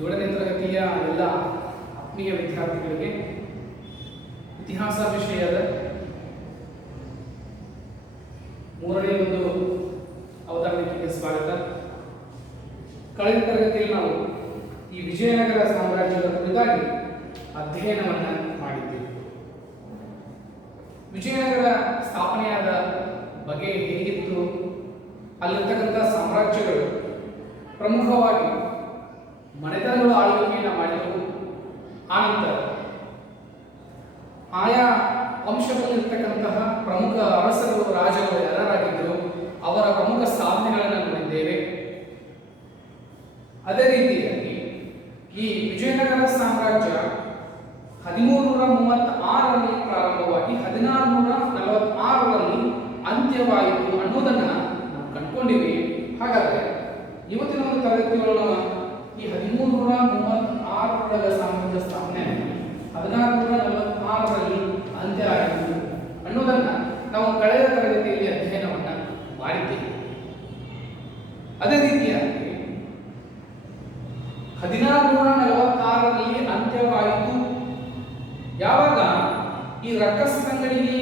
7ನೇ ತರಗತಿಯ ಎಲ್ಲ ಆತ್ಮೀಯ ವಿದ್ಯಾರ್ಥಿಗಳಿಗೆ ಇತಿಹಾಸ ವಿಷಯದ 3ನೇ ಒಂದು ಅವತರಣಿಕೆಗೆ ಸ್ವಾಗತ. ಕಳೆದ ತರಗತಿಯಲ್ಲಿ ನಾವು ಈ ವಿಜಯನಗರ ಸಾಮ್ರಾಜ್ಯದ ಕುರಿತಾಗಿ ಅಧ್ಯಯನವನ್ನು ಮಾಡಿದ್ದೇವೆ. ವಿಜಯನಗರ ಸ್ಥಾಪನೆಯಾದ ಬಗೆ ಹೇಗಿತ್ತು, ಅಲ್ಲಿರ್ತಕ್ಕಂಥ ಸಾಮ್ರಾಜ್ಯಗಳು ಪ್ರಮುಖವಾಗಿ ಮನೆತನಗಳು ಆಳ್ವಿಕೆಯನ್ನು ಮಾಡಿದವು. ಆನಂತರ ಆಯಾ ವಂಶದಲ್ಲಿರ್ತಕ್ಕಂತಹ ಪ್ರಮುಖ ಅರಸರು, ರಾಜರು ಯಾರಾಗಿದ್ದರು, ಅವರ ಪ್ರಮುಖ ಸಾಧನೆಗಳನ್ನು ನೋಡಿದ್ದೇವೆ. ಅದೇ ರೀತಿಯಾಗಿ ಈ ವಿಜಯನಗರ ಸಾಮ್ರಾಜ್ಯ 1336ರಲ್ಲಿ ಪ್ರಾರಂಭವಾಗಿ 1646ರಲ್ಲಿ ಅಂತ್ಯವಾಯಿತು ಅನ್ನೋದನ್ನ ನಾವು ಕಂಡುಕೊಂಡಿವಿ. ಹಾಗಾದ್ರೆ ಇವತ್ತಿನ ಒಂದು ತರಗತಿಗಳನ್ನು ಈ 1336ರ ಸಾಮ್ರಾಜ್ಯ ಸ್ಥಾಪನೆ 1646ರಲ್ಲಿ ಅಂತ್ಯ ಆಯಿತು ಅನ್ನೋದನ್ನ ನಾವು ಕಳೆದ ತರಗತಿಯಲ್ಲಿ ಅಧ್ಯಯನವನ್ನ ಮಾಡಿದ್ದೇವೆ. ಅದೇ ರೀತಿಯಾಗಿ 1646ರಲ್ಲಿ ಅಂತ್ಯವಾಯಿತು. ಯಾವಾಗ ಈ ರಕ್ಕಸಂಗಡಿಗೆ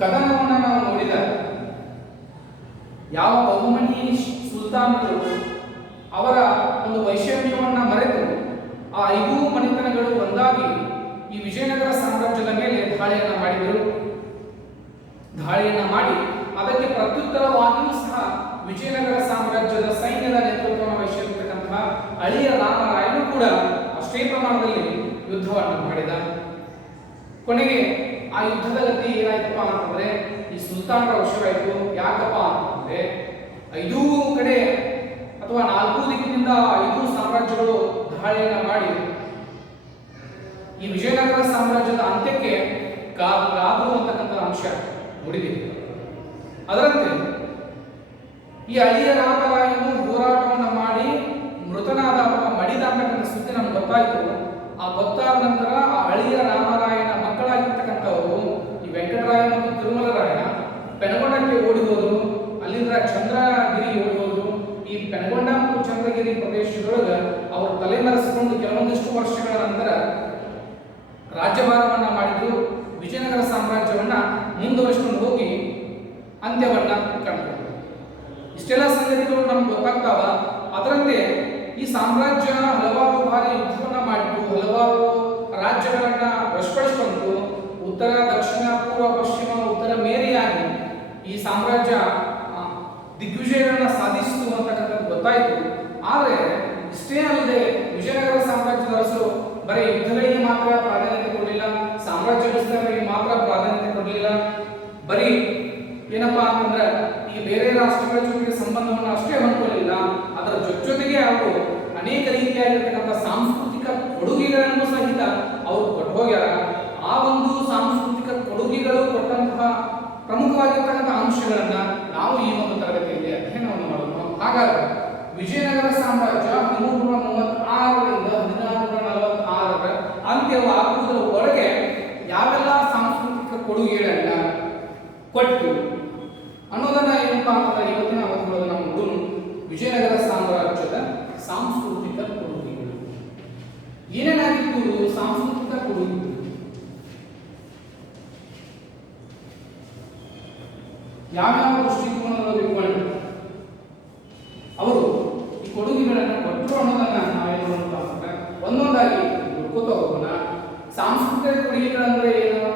ಕದನವನ್ನು ನಾವು ನೋಡಿದಾಗ ಯಾವ ಬಹುಮನಿ ಸುಲ್ತಾನರು ಅವರ ಒಂದು ವೈಷಮ್ಯವನ್ನ ಮರೆತು ಆ 5 ಮನೆತನಗಳು ಒಂದಾಗಿ ಈ ವಿಜಯನಗರ ಸಾಮ್ರಾಜ್ಯದ ಮೇಲೆ ದಾಳಿಯನ್ನ ಮಾಡಿದರು. ದಾಳಿಯನ್ನ ಮಾಡಿ ಅದಕ್ಕೆ ಪ್ರತ್ಯುತ್ತರವಾಗಿಯೂ ಸಹ ವಿಜಯನಗರ ಸಾಮ್ರಾಜ್ಯದ ಸೈನ್ಯದ ನೇತೃತ್ವವನ್ನು ವಹಿಸಿರ್ತಕ್ಕಂತಹ ಅಳಿಯ ರಾಮರಾಯನು ಕೂಡ ಅಷ್ಟೇ ಪ್ರಮಾಣದಲ್ಲಿ ಯುದ್ಧವನ್ನು ಮಾಡಿದ. ಕೊನೆಗೆ ಆ ಯುದ್ಧದ ಗತಿ ಏನಾಯ್ತಪ್ಪ ಅಂತಂದ್ರೆ ಈ ಸುಲ್ತಾನರ ವಶವಾಯಿತು. ಯಾಕಪ್ಪ ಅಂತಂದ್ರೆ 5 ಕಡೆ ಅಥವಾ 4 ದಿಕ್ಕಿನಿಂದ 5 ಸಾಮ್ರಾಜ್ಯಗಳು ದಾಳಿಯನ್ನ ಮಾಡಿ ಈ ವಿಜಯನಗರ ಸಾಮ್ರಾಜ್ಯದ ಅಂತ್ಯಕ್ಕೆ ಕಾದು ಅಂತಕ್ಕಂಥ ಅಂಶ ನೋಡಿದ್ದೀವಿ. ಅದರಂತೆ ಈ ಅಳಿಯ ರಾಮರಾಯನು ಹೋರಾಟವನ್ನು ಮಾಡಿ ಮೃತನಾದ ಅಥವಾ ಮಡಿದ ಅಂತಕ್ಕಂಥ ಸುದ್ದಿ ನಮ್ಗೆ ಗೊತ್ತಾಯಿತು. ಆ ಗೊತ್ತಾದ ನಂತರ ಆ ಅಳಿಯ ರಾಮರಾಯನ ಮಕ್ಕಳಾಗಿರ್ತಕ್ಕಂಥವರು ಈ ವೆಂಕಟರಾಯ ಮತ್ತು ತಿರುಮಲರಾಯ ಪೆನಗೊಂಡಕ್ಕೆ ಓಡಿ ಹೋದರು. ಅಲ್ಲಿಂದ ಚಂದ್ರಗಿರಿ ಓಡಿ ಹೋದರು. ಈ ಪೆನಗೊಂಡ ಮತ್ತು ಚಂದ್ರಗಿರಿ ಪ್ರದೇಶದೊಳಗೆ ಅವರು ತಲೆಮರೆಸಿಕೊಂಡು ಕೆಲವೊಂದಿಷ್ಟು ವರ್ಷಗಳ ನಂತರ ರಾಜ್ಯಭಾರವನ್ನ ಮಾಡಿದ್ರು. ವಿಜಯನಗರ ಸಾಮ್ರಾಜ್ಯವನ್ನ ಮುಂದುವರಿಸಿಕೊಂಡು ಹೋಗಿ ಅಂತ್ಯವನ್ನ ಕಂಡುಕೊಂಡರು. ಇಷ್ಟೆಲ್ಲ ಸಂಗತಿಗಳು ನಮ್ಗೆ ಗೊತ್ತಾಗ್ತಾವ. ಅದರಂತೆ ಈ ಸಾಮ್ರಾಜ್ಯ ಹಲವಾರು ಬಾರಿ ಯುದ್ಧವನ್ನ ಮಾಡಿತು, ಹಲವಾರು ರಾಜ್ಯಗಳನ್ನ ವಶಪಡಿಸಿಕೊಂಡು ಉತ್ತರ, ದಕ್ಷಿಣ, ಪೂರ್ವ, ಪಶ್ಚಿಮ, ಉತ್ತರ ಮೇರೆಯಾಗಿ ಈ ಸಾಮ್ರಾಜ್ಯ ದಿಗ್ವಿಜಯಗಳನ್ನ ಸಾಧಿಸಿತು ಅಂತಕ್ಕಂಥದ್ದು ಗೊತ್ತಾಯಿತು. ಆದರೆ ಇಷ್ಟೇ ಅಲ್ಲದೆ ವಿಜಯನಗರ ಸಾಮ್ರಾಜ್ಯದ ಅರಸರು ಬರೀ ಯುದ್ಧಗಳಿಗೆ ಮಾತ್ರ ಪ್ರಾಧಾನ್ಯತೆ ಕೊಡಲಿಲ್ಲ, ಸಾಮ್ರಾಜ್ಯ ವಿಸ್ತರಣೆಗೆ ಮಾತ್ರ ಪ್ರಾಧಾನ್ಯತೆ ಕೊಡಲಿಲ್ಲ. ಬರೀ ಏನಪ್ಪಾ ಅಂತಂದ್ರೆ ಈ ಬೇರೆ ರಾಷ್ಟ್ರಗಳ ಜೊತೆಗೆ ಸಂಬಂಧವನ್ನು ಅಷ್ಟೇ ಹೊಂದ್ಕೊಳ್ಳಿಲ್ಲ, ಅದರ ಜೊತೆಗೆ ಅವರು ಅನೇಕ ರೀತಿಯಾಗಿರ್ತಕ್ಕಂಥ ಸಾಂಸ್ಕೃತಿಕ ಕೊಡುಗೆಗಳನ್ನು ಸಹಿತ ಅವರು ಕೊಟ್ಟು ಹೋಗ್ಯಾರ. ಆ ಒಂದು ಸಾಂಸ್ಕೃತಿಕ ಕೊಡುಗೆಗಳು ಕೊಟ್ಟಂತಹ ಪ್ರಮುಖವಾಗಿರ್ತಕ್ಕಂಥ ಅಂಶಗಳನ್ನ ನಾವು ಈ ಒಂದು ತರಗತಿಯಲ್ಲಿ ಅಧ್ಯಯನವನ್ನು ಮಾಡೋಣ. ಹಾಗಾದ್ರೆ ವಿಜಯನಗರ ಸಾಮ್ರಾಜ್ಯ 1336ರಿಂದ 1646ರ ಅಂತ್ಯವಾಗುವುದರ ಒಳಗೆ ಯಾವೆಲ್ಲ ಸಾಂಸ್ಕೃತಿಕ ಕೊಡುಗೆಗಳನ್ನ ಕೊಟ್ಟು ಅನ್ನೋದನ್ನ ಏನಪ್ಪಾ ಅಂತಂದ್ರೆ ಇವತ್ತಿನ ಅವಧಿಗಳು ನಾವು ನೋಡೋಣ. ವಿಜಯನಗರ ಸಾಮ್ರಾಜ್ಯದ ಸಾಂಸ್ಕೃತಿಕ ಕೊಡುಗೆಗಳು ಏನೇನಾಗಿತ್ತು? ಸಾಂಸ್ಕೃತಿಕ ಕೊಡುಗೆಗಳು ಯಾವ್ಯಾವ ದೃಷ್ಟಿಕೋನದಲ್ಲಿ ಇಟ್ಕೊಂಡು ಅವರು ಈ ಕೊಡುಗೆಗಳನ್ನು ಕೊಟ್ಟರು ಅನ್ನೋದನ್ನ ನಾವೇನು ನೋಡೋಣ ಅಂತಂದ್ರೆ ಒಂದೊಂದಾಗಿ ನೋಡ್ಕೋತ ಹೋಗೋಣ. ಸಾಂಸ್ಕೃತಿಕ ಕೊಡುಗೆಗಳಂದ್ರೆ ಏನು?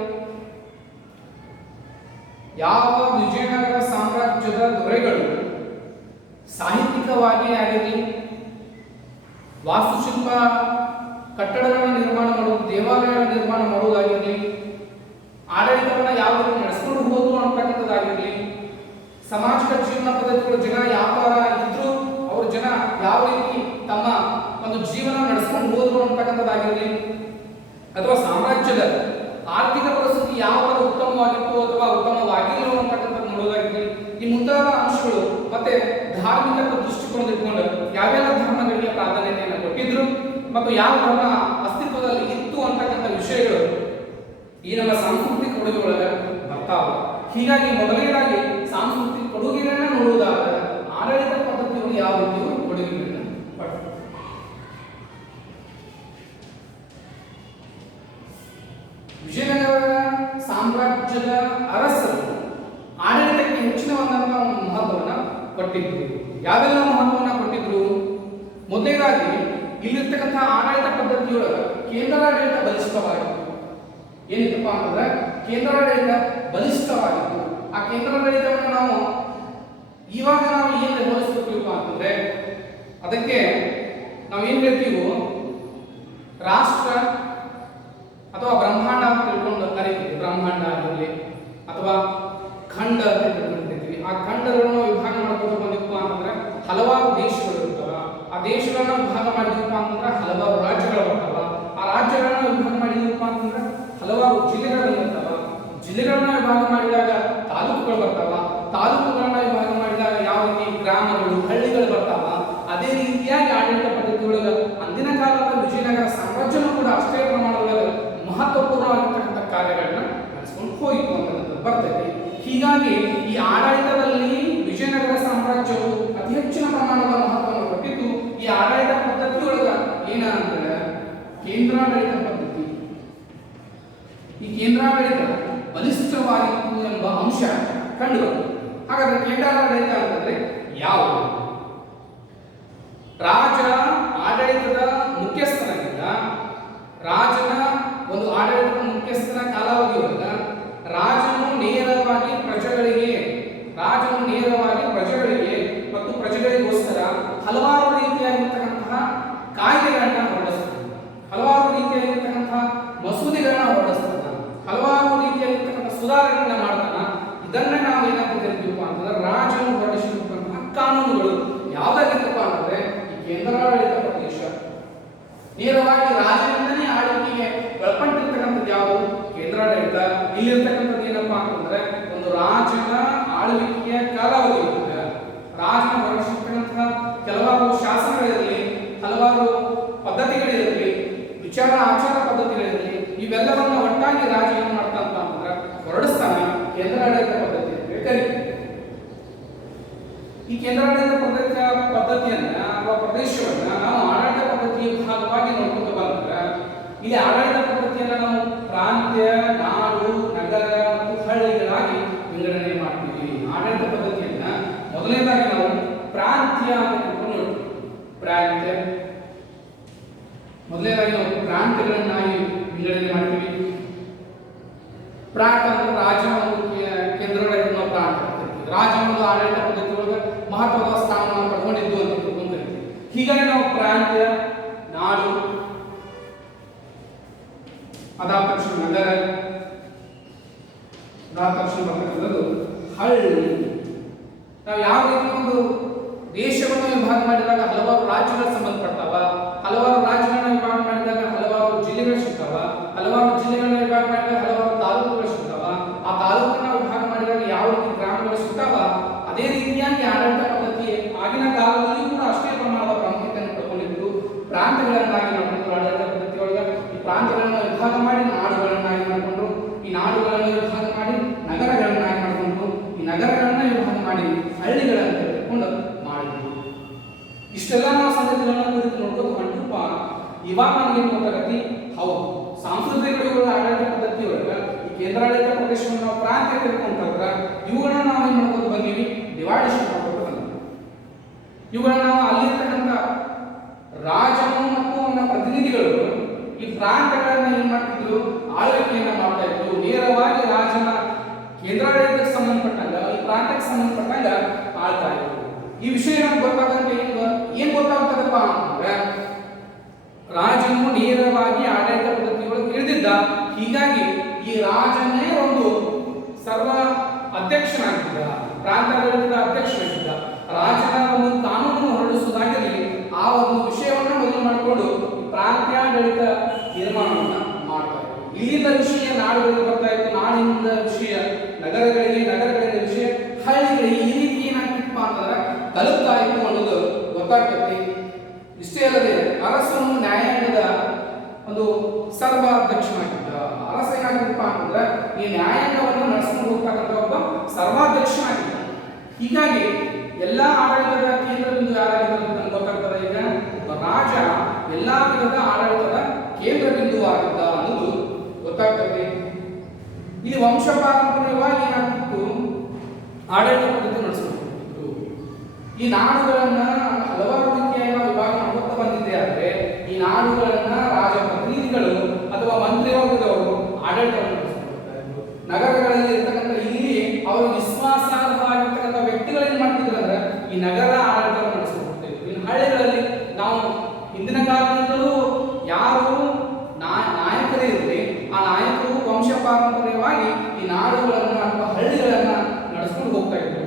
ಯಾವ ವಿಜಯನಗರ ಸಾಮ್ರಾಜ್ಯದ ದೊರೆಗಳು ಸಾಹಿತ್ಯಿಕವಾಗಿ ಆಗಿರಲಿ, ವಾಸ್ತುಶಿಲ್ಪ ಕಟ್ಟಡಗಳನ್ನು ನಿರ್ಮಾಣ ಮಾಡುವುದು, ದೇವಾಲಯಗಳ ನಿರ್ಮಾಣ ಮಾಡುವುದಾಗಿರಲಿ, ಆಡಳಿತವನ್ನು ಯಾವ ರೀತಿ ನಡೆಸ್ಕೊಂಡು ಹೋದ್ರು ಅಂತಕ್ಕಂಥದ್ದಾಗಿರಲಿ, ಸಾಮಾಜಿಕ ಜೀವನ ಪದ್ಧತಿಗಳು ಜನ ಯಾವ ತರ ಇದ್ರು, ಅವ್ರ ಜನ ಯಾವ ರೀತಿ ತಮ್ಮ ಒಂದು ಜೀವನ ನಡೆಸ್ಕೊಂಡು ಹೋದ್ರು ಅಂತಕ್ಕಂಥದ್ದಾಗಿರಲಿ, ಅಥವಾ ಸಾಮ್ರಾಜ್ಯದ ಆರ್ಥಿಕ ಪರಿಸ್ಥಿತಿ ಯಾವ ತರ ಉತ್ತಮವಾಗಿತ್ತು ಅಥವಾ ಉತ್ತಮವಾಗಿಲ್ಲ ಅಂತಕ್ಕಂಥದ್ದು ನೋಡೋದಾಗಿರಲಿ, ಈ ಮುಂತಾದ ಅಂಶಗಳು ಮತ್ತೆ ಧಾರ್ಮಿಕ ದೃಷ್ಟಿಕೋನದಿಂದ ಇಟ್ಕೊಂಡು ಯಾವೆಲ್ಲ ಧರ್ಮಗಳಿಗೆ ಪ್ರಾಧಾನ್ಯತೆಯನ್ನು ಕೊಟ್ಟಿದ್ರು ಮತ್ತು ಯಾವ ಧರ್ಮ ಅಸ್ತಿತ್ವದಲ್ಲಿ ಇತ್ತು ಅಂತಕ್ಕಂಥ ವಿಷಯಗಳು ಈ ನಮ್ಮ ಸಾಂಸ್ಕೃತಿಕ ಕೊಡುಗೆಯೊಳಗೆ ಬರ್ತಾವ. ಹೀಗಾಗಿ ಮೊದಲನೇದಾಗಿ ಸಾಂಸ್ಕೃತಿಕ ಕೊಡುಗೆಗಳನ್ನ ನೋಡುವುದಾದರೆ ಆಡಳಿತ ಪದ್ಧತಿಗಳು ಯಾವ ರೀತಿ ಕೊಡುಗೆಗಳನ್ನ ಕೊಟ್ಟಿದ್ರು. ಯಾವೆಲ್ಲ ಮಹತ್ವವನ್ನು ಕೊಟ್ಟಿದ್ರು? ಮೊದಲನೇದಾಗಿ ಇಲ್ಲಿರ್ತಕ್ಕಂಥ ಆಡಳಿತ ಪದ್ಧತಿಯೊಳಗೆ ಕೇಂದ್ರಾಡಳಿತ ಬಲಿಷ್ಠವಾಗಿತ್ತು. ಏನಿತ್ತಪ್ಪ ಅಂತಂದ್ರೆ ಕೇಂದ್ರಾಡಳಿತ ಬಲಿಷ್ಠವಾಗಿತ್ತು. ಆ ಕೇಂದ್ರಾಡಳಿತವನ್ನು ನಾವು ಇವಾಗ ಏನು ಹೋಲಿಸ್ಬೇಕಪ್ಪ ಅಂತಂದ್ರೆ ಅದಕ್ಕೆ ನಾವೇನ್ ಹೇಳ್ತೀವೋ ರಾಷ್ಟ್ರ ಅಥವಾ ಬ್ರಹ್ಮಾಂಡ ಅಂತ ತಿಳ್ಕೊಂಡು ಕರಿತೀವಿ. ಬ್ರಹ್ಮಾಂಡ ಆಗಿರಲಿ ಅಥವಾ ಖಂಡ ಅಂತ ತಿಳ್ಕೊಂಡಿರ್ತೀವಿ. ಆ ಖಂಡಗಳನ್ನು ವಿಭಾಗ ಮಾಡ್ಕೊಂಡು ಬಂದಿಪ್ಪ ಅಂತಂದ್ರೆ ಹಲವಾರು ದೇಶಗಳು ಇರ್ತಾವ. ಆ ದೇಶಗಳನ್ನ ವಿಭಾಗ ಮಾಡಿದಪ್ಪ ಅಂತಂದ್ರೆ ಹಲವಾರು ರಾಜ್ಯಗಳು ಬರ್ತಾವ. ಆ ರಾಜ್ಯಗಳನ್ನ ವಿಭಾಗ ಮಾಡಿದಪ್ಪ ಅಂತಂದ್ರೆ ಹಲವಾರು ಜಿಲ್ಲೆಗಳು ಇರ್ತಾವ. ಜಿಲ್ಲೆಗಳನ್ನ ವಿಭಾಗ ಮಾಡಿದಾಗ ತಾಲೂಕುಗಳು ಬರ್ತಾವ. ತಾಲೂಕುಗಳನ್ನ ವಿಭಾಗ ಮಾಡಿದಾಗ ಯಾವ ರೀತಿ ಗ್ರಾಮಗಳು ಹಳ್ಳಿಗಳು ಬರ್ತಾವ. ಅದೇ ರೀತಿಯಾಗಿ ಆಡಳಿತ ಪದ್ಧತಿಯೊಳಗೆ ಅಂದಿನ ಕಾಲದ ವಿಜಯನಗರ ಸಾಮ್ರಾಜ್ಯನೂ ಕೂಡ ಅಷ್ಟೇ ಪ್ರಮಾಣದೊಳಗೆ ಮಹತ್ವಪೂರ್ಣವಾಗಿರ್ತಕ್ಕಂಥ ಕಾರ್ಯಗಳನ್ನ ನಡೆಸ್ಕೊಂಡು ಹೋಯಿತು ಅನ್ನೋದು ಬರ್ತೈತಿ. ಹೀಗಾಗಿ ಈ ಆಡಳಿತದಲ್ಲಿ ವಿಜಯನಗರ ಸಾಮ್ರಾಜ್ಯವು ಅತಿ ಹೆಚ್ಚಿನ ಪ್ರಮಾಣದ ಮಹತ್ವವನ್ನು ಕೊಟ್ಟಿದ್ದು ಈ ಆಡಳಿತ ಪದ್ಧತಿಯೊಳಗ ಏನಂದ್ರೆ ಕೇಂದ್ರಾಡಳಿತ ಪದ್ಧತಿ. ಈ ಕೇಂದ್ರಾಡಳಿತ ಬಲಿಷ್ಠವಾಗಿತ್ತು ಎಂಬ ಅಂಶ ಕಂಡುಬಂತು. ಹಾಗಾದ್ರೆ ಕೇಂದ್ರಾಡಳಿತ ಅಂತಂದ್ರೆ ಯಾವುದು? ರಾಜ ಆಡಳಿತದ ಮುಖ್ಯಸ್ಥನಾಗಿದ್ದ. ರಾಜನ ಒಂದು ಆಡಳಿತದ ಮುಖ್ಯಸ್ಥನ ಕಾಲಾವಧಿಯೊಳಗ ರಾಜನು ನೇರವಾಗಿ ಪ್ರಜೆಗಳಿಗೆ ಮತ್ತು ಪ್ರಜೆಗಳಿಗೋಸ್ಕರ ಹಲವಾರು ರೀತಿಯಾಗಿರ್ತಕ್ಕಂತಹ ಕಾಯ್ದೆಗಳನ್ನ ಹೊರಡಿಸ್ತಾನೆ. ಹಲವಾರು ರೀತಿಯಾಗಿರ್ತಕ್ಕಂತಹ ಮಸೂದೆಗಳನ್ನ ಹೊರಡಿಸ್ತಾನೆ. ಹಲವಾರು ರೀತಿಯಾಗಿರ್ತಕ್ಕಂಥ ಸುಧಾರಣೆಗಳನ್ನ ಮಾಡ್ತಾನ. ಇದನ್ನ ನಾವು ಏನಂತ ಕರಿತೀವಪ್ಪ ಅಂತಂದ್ರೆ ರಾಜನು ಹೊರಡಿಸಿರ್ತಕ್ಕಂತಹ ಕಾನೂನುಗಳು ಯಾವ್ದಾಗಿತ್ತಪ್ಪ ಅಂತಂದ್ರೆ ಈ ಕೇಂದ್ರಾಡಳಿತ ಪ್ರದೇಶ ನೇರವಾಗಿ ರಾಜನಿಂದನೇ ಆಳ್ವಿಕೆಗೆ ಒಳಪಟ್ಟಿರ್ತಕ್ಕಂಥದ್ದು ಯಾವುದು? ಕೇಂದ್ರಾಡಳಿತ. ಇಲ್ಲಿರ್ತಕ್ಕಂಥದ್ದು ಏನಪ್ಪಾ ಅಂತಂದ್ರೆ ಒಂದು ರಾಜನ ಆಳ್ವಿಕೆಯ ಕಾಲಾವಧಿ ಇರುತ್ತೆ. ರಾಜನ ಹೊರಡಿಸಿರ್ತಕ್ಕಂತಹ ಕೆಲವಾರು ಶಾಸನಗಳಿರಲಿ, ಹಲವಾರು ಪದ್ಧತಿಗಳಿರಲಿ, ವಿಚಾರ ಆಚಾರ ಪದ್ಧತಿಗಳಿರಲಿ, ಇವೆಲ್ಲವನ್ನ ಒಟ್ಟಾಗಿ ರಾಜ ಏನ್ ಮಾಡ್ತಾನ ಅಂತಂದ್ರೆ ಹೊರಡಿಸ್ತಾನ. ಕೇಂದ್ರಾಡಳಿತ ಪದ್ಧತಿ ಅಂತ ಕರೀತೀವಿ. ಈ ಕೇಂದ್ರಾಡಳಿತ ಪದ್ಧತಿಯನ್ನ ಅಥವಾ ಪ್ರದೇಶವನ್ನ ನಾವು ಆಡಳಿತ ಪದ್ಧತಿಯ ಭಾಗವಾಗಿ ನೋಡ್ಕೊಂಡು ಬಂದ್ರೆ ಇಲ್ಲಿ ಆಡಳಿತ ಪದ್ಧತಿಯನ್ನ ನಾವು ಪ್ರಾಂತ್ಯ, ನಾಡು, ನಗರ ಮತ್ತು ಹಳ್ಳಿಗಳಾಗಿ ವಿಂಗಡಣೆ ಮಾಡ್ತೀವಿ. ಆಡಳಿತ ಪದ್ಧತಿಯನ್ನ ಮೊದಲನೇದಾಗಿ ನಾವು ಪ್ರಾಂತ್ಯ ಅಂತ ತಿಳ್ಕೊಂಡು ನೋಡ್ತೀವಿ. ಪ್ರಾಂತ್ಯ ಮೊದಲನೇದಾಗಿ ನಾವು ಪ್ರಾಂತ್ಯಗಳನ್ನಾಗಿ ವಿಂಗಡಣೆ ಮಾಡ್ತೀವಿ. ಪ್ರಾಂತ ಅಂದ್ರೆ ರಾಜ ಒಂದು ಕೇಂದ್ರಾಡಳಿತ ಪ್ರಾಂತ. ರಾಜ ಒಂದು ಆಡಳಿತ ಪದ್ಧತಿ ಒಳಗೆ ಮಹತ್ವದ ಸ್ಥಾನವನ್ನು ಪಡ್ಕೊಂಡಿದ್ದು ಅಂತ ತಿಳ್ಕೊಂಡು ಹೀಗಾಗಿ ನಾವು ಪ್ರಾಂತ್ಯ, ನಾಡು, ಅದಾದ ತಕ್ಷಣ ನಗರ, ಅದಾದ ತಕ್ಷಣ ಬರ್ತಕ್ಕಂಥದ್ದು ಹಳ್ಳಿ. ನಾವು ಯಾವ ರೀತಿ ಒಂದು ದೇಶವನ್ನು ವಿಭಾಗ ಮಾಡಿದಾಗ ಹಲವಾರು ರಾಜ್ಯಗಳು ಸಂಬಂಧಪಡ್ತಾವ. ಹಲವಾರು ರಾಜ್ಯಗಳನ್ನ ವಿಭಾಗ ಮಾಡಿದಾಗ ಹಲವಾರು ಜಿಲ್ಲೆಗಳು ಸಿಗ್ತಾವ. ಹಲವಾರು ಜಿಲ್ಲೆಗಳನ್ನ ವಿಭಾಗ ಮಾಡಿದಾಗ ಹಲವಾರು ತಾಲೂಕುಗಳು ಸಿಗ್ತಾವ. ಆ ತಾಲೂಕನ್ನ ವಿಭಾಗ ಮಾಡಿದಾಗ ಯಾವ ರೀತಿ ಗ್ರಾಮಗಳು ಸಿಗ್ತಾವ ಅದೇ ರೀತಿಯಾಗಿ ಆಡಳಿತ ಪದ್ಧತಿ ಆಗಿನ ಕಾಲದಲ್ಲಿ ಕೂಡ ಅಷ್ಟೇ ಪ್ರಮಾಣದ ಪ್ರಾಮುಖ್ಯತೆಯನ್ನು ಪಡ್ಕೊಂಡಿದ್ದು ಪ್ರಾಂತ್ಯಗಳನ್ನಾಗಿ ಮಾಡಿಕೊಂಡು ಆಡಳಿತ ಪದ್ಧತಿಯೊಳಗೆ ಈ ಪ್ರಾಂತ್ಯಗಳನ್ನ ವಿಭಾಗ ಮಾಡಿ ನಾಡುಗಳನ್ನಾಗಿ ಮಾಡಿಕೊಂಡ್ರು. ಈ ನಾಡುಗಳನ್ನು ವಿಭಾಗ ಮಾಡಿ ನಗರಗಳನ್ನಾಗಿ ಮಾಡಿಕೊಂಡ್ರು. ಈ ನಗರಗಳನ್ನ ವಿಭಾಗ ಮಾಡಿ ಹಳ್ಳಿಗಳನ್ನ ತೆಗೆದುಕೊಂಡು ಮಾಡಿದ್ರು. ಇಷ್ಟೆಲ್ಲ ನಾವು ಸಂಗತಿಗಳನ್ನ ಕುರಿತು ನೋಡ್ಕೊಂಡು ಹೊಂಟಪ್ಪ. ಇವಾಗ ನಮಗೆ ಗೊತ್ತಾಗತಿ ಹೌದು ಸಾಂಸ್ಕೃತಿಕ ಆಡಳಿತ ಪದ್ಧತಿಯೊಳಗೆ ಈ ಕೇಂದ್ರಾಡಳಿತ ಪ್ರದೇಶವನ್ನು ನಾವು ಪ್ರಾಂತ್ಯ ತೆಗೆದುಕೊಂಡ್ರೆ ಇವುಗಳನ್ನ ನಾವು ಏನ್ ಮಾಡ್ಕೊಂಡು ಬಂದೀವಿ? ಡಿವೈಡೇಷನ್ ಮಾಡ್ಕೊಂಡು ಬಂದೀವಿ. ಇವುಗಳನ್ನ ನಾವು ಅಲ್ಲಿರ್ತಕ್ಕಂಥ ರಾಜನು ಮತ್ತು ಅವನ ಪ್ರತಿನಿಧಿಗಳು ಈ ಪ್ರಾಂತ್ಯಗಳನ್ನ ಏನ್ ಮಾಡ್ತಿದ್ರು? ಆಳ್ವಿಕೆಯನ್ನ ಮಾಡ್ತಾ ಇದ್ರು. ನೇರವಾಗಿ ರಾಜನ ಕೇಂದ್ರಾಡಳಿತಕ್ಕೆ ಸಂಬಂಧಪಟ್ಟಂಗ ಈ ಪ್ರಾಂತ್ಯಕ್ಕೆ ಸಂಬಂಧಪಟ್ಟಂಗ ಆಳ್ತಾ ಇದ್ರು. ಈ ವಿಷಯ ನಮ್ಗೆ ಗೊತ್ತಾಗಂತ ಏನ್ ಗೊತ್ತಾಗ್ತದಪ್ಪ ಅಂತಂದ್ರೆ ರಾಜನು ನೇರವಾಗಿ ಆಡಳಿತ ಪದ್ಧತಿಯೊಳಗೆ ಇಳಿದಿದ್ದ. ಹೀಗಾಗಿ ಈ ರಾಜನೇ ಒಂದು ಸರ್ವ ಅಧ್ಯಕ್ಷನಾಗಿದ್ದ, ಪ್ರಾಂತಾಡಳಿತದ ಅಧ್ಯಕ್ಷನಾಗಿದ್ದ. ರಾಜನ ಒಂದು ಕಾನೂನು ಹೊರಡಿಸುವುದಾಗಿರಲಿ ಆ ಒಂದು ವಿಷಯವನ್ನ ಮೊದಲು ಮಾಡಿಕೊಂಡು ಪ್ರಾಂತ್ಯಾಡಳಿತ ತೀರ್ಮಾನವನ್ನ ಮಾಡ್ತಾರೆ. ಇಲ್ಲಿಂದ ವಿಷಯ ನಾಡುಗಳಿಗೆ ಬರ್ತಾ ಇತ್ತು, ನಾಡಿನಿಂದ ವಿಷಯ ನಗರಗಳಿಗೆ, ನಗರಗಳಿಂದ ವಿಷಯ ಹಳ್ಳಿಗಳಿಗೆ. ಈ ರೀತಿ ಏನಾಗ್ತಿತ್ತಪ್ಪ ಅಂತಂದ್ರೆ ತಲುಪ್ತಾ ಇತ್ತು ಅನ್ನೋದು ಗೊತ್ತಾಗ್ತದೆ. ಇಷ್ಟೇ ಅಲ್ಲದೆ ಅರಸನು ನ್ಯಾಯಾಂಗದ ಒಂದು ಸರ್ವಾಧ್ಯಕ್ಷನಾಗಿದ್ದ. ಅರಸ ಏನಾಗಿತ್ತಪ್ಪ ಅಂತಂದ್ರೆ ಈ ನ್ಯಾಯಾಂಗವನ್ನು ನಡೆಸ್ಕೊಂಡು ಹೋಗ್ತಕ್ಕಂಥ ಒಬ್ಬ ಸರ್ವಾಧ್ಯಕ್ಷನಾಗಿದ್ದ. ಹೀಗಾಗಿ ಎಲ್ಲಾ ಆಡಳಿತದ ಕೇಂದ್ರ ಬಿಂದು ಯಾರಾಗಿದ್ದರು ಅಂತ ಗೊತ್ತಾಗ್ತದೆ. ಈಗ ಒಬ್ಬ ರಾಜ ಎಲ್ಲಾ ವಿಧದ ಆಡಳಿತದ ಕೇಂದ್ರ ಬಿಂದುವಾಗಿದ್ದ ಅನ್ನೋದು ಗೊತ್ತಾಗ್ತದೆ. ಇಲ್ಲಿ ವಂಶ ಪಾರಂಪರ್ಯವಾಗಿ ಏನಾಗ್ತಿತ್ತು? ಆಡಳಿತ ಪದ್ಧತಿ ನಡೆಸ್ಕೊಂಡಿತ್ತು. ಈ ನಾಡುಗಳನ್ನ ಹಲವಾರು ರೀತಿಯಾಗಿ ನಾವು ವಿಭಾಗ ಮಾಡುತ್ತಾ ಬಂದಿದ್ದೆ ಆದರೆ ಈ ನಾಡುಗಳನ್ನ ರಾಜಪ್ರತಿನಿಧಿಗಳು ಅಥವಾ ಮಂತ್ರಿವರ್ಗದವರು ಆಡಳಿತವನ್ನು ನಡೆಸಿಕೊಳ್ತಾರೆ. ನಗರಗಳಲ್ಲಿ ಇರ್ತಕ್ಕಂಥ ಇಲ್ಲಿ ಅವರು ವಿಶ್ವಾಸಾರ್ಹವಾಗಿರ್ತಕ್ಕಂಥ ವ್ಯಕ್ತಿಗಳೇನು ಮಾಡ್ತಿದ್ರು ಅಂದ್ರೆ ಈ ನಗರ ಆಡಳಿತವನ್ನು ನಡೆಸಿಕೊಡ್ತೇವೆ. ಇನ್ನು ಹಳ್ಳಿಗಳಲ್ಲಿ ನಾವು ಹಿಂದಿನ ಕಾಲದಿಂದಲೂ ಯಾರು ನಾಯಕರೇ ಇರಲಿ ಆ ನಾಯಕರು ವಂಶ ಪಾರಂಪರ್ಯವಾಗಿ ಈ ನಾಡುಗಳನ್ನ ಅಥವಾ ಹಳ್ಳಿಗಳನ್ನ ನಡೆಸ್ಕೊಂಡು ಹೋಗ್ತಾ ಇದ್ರು.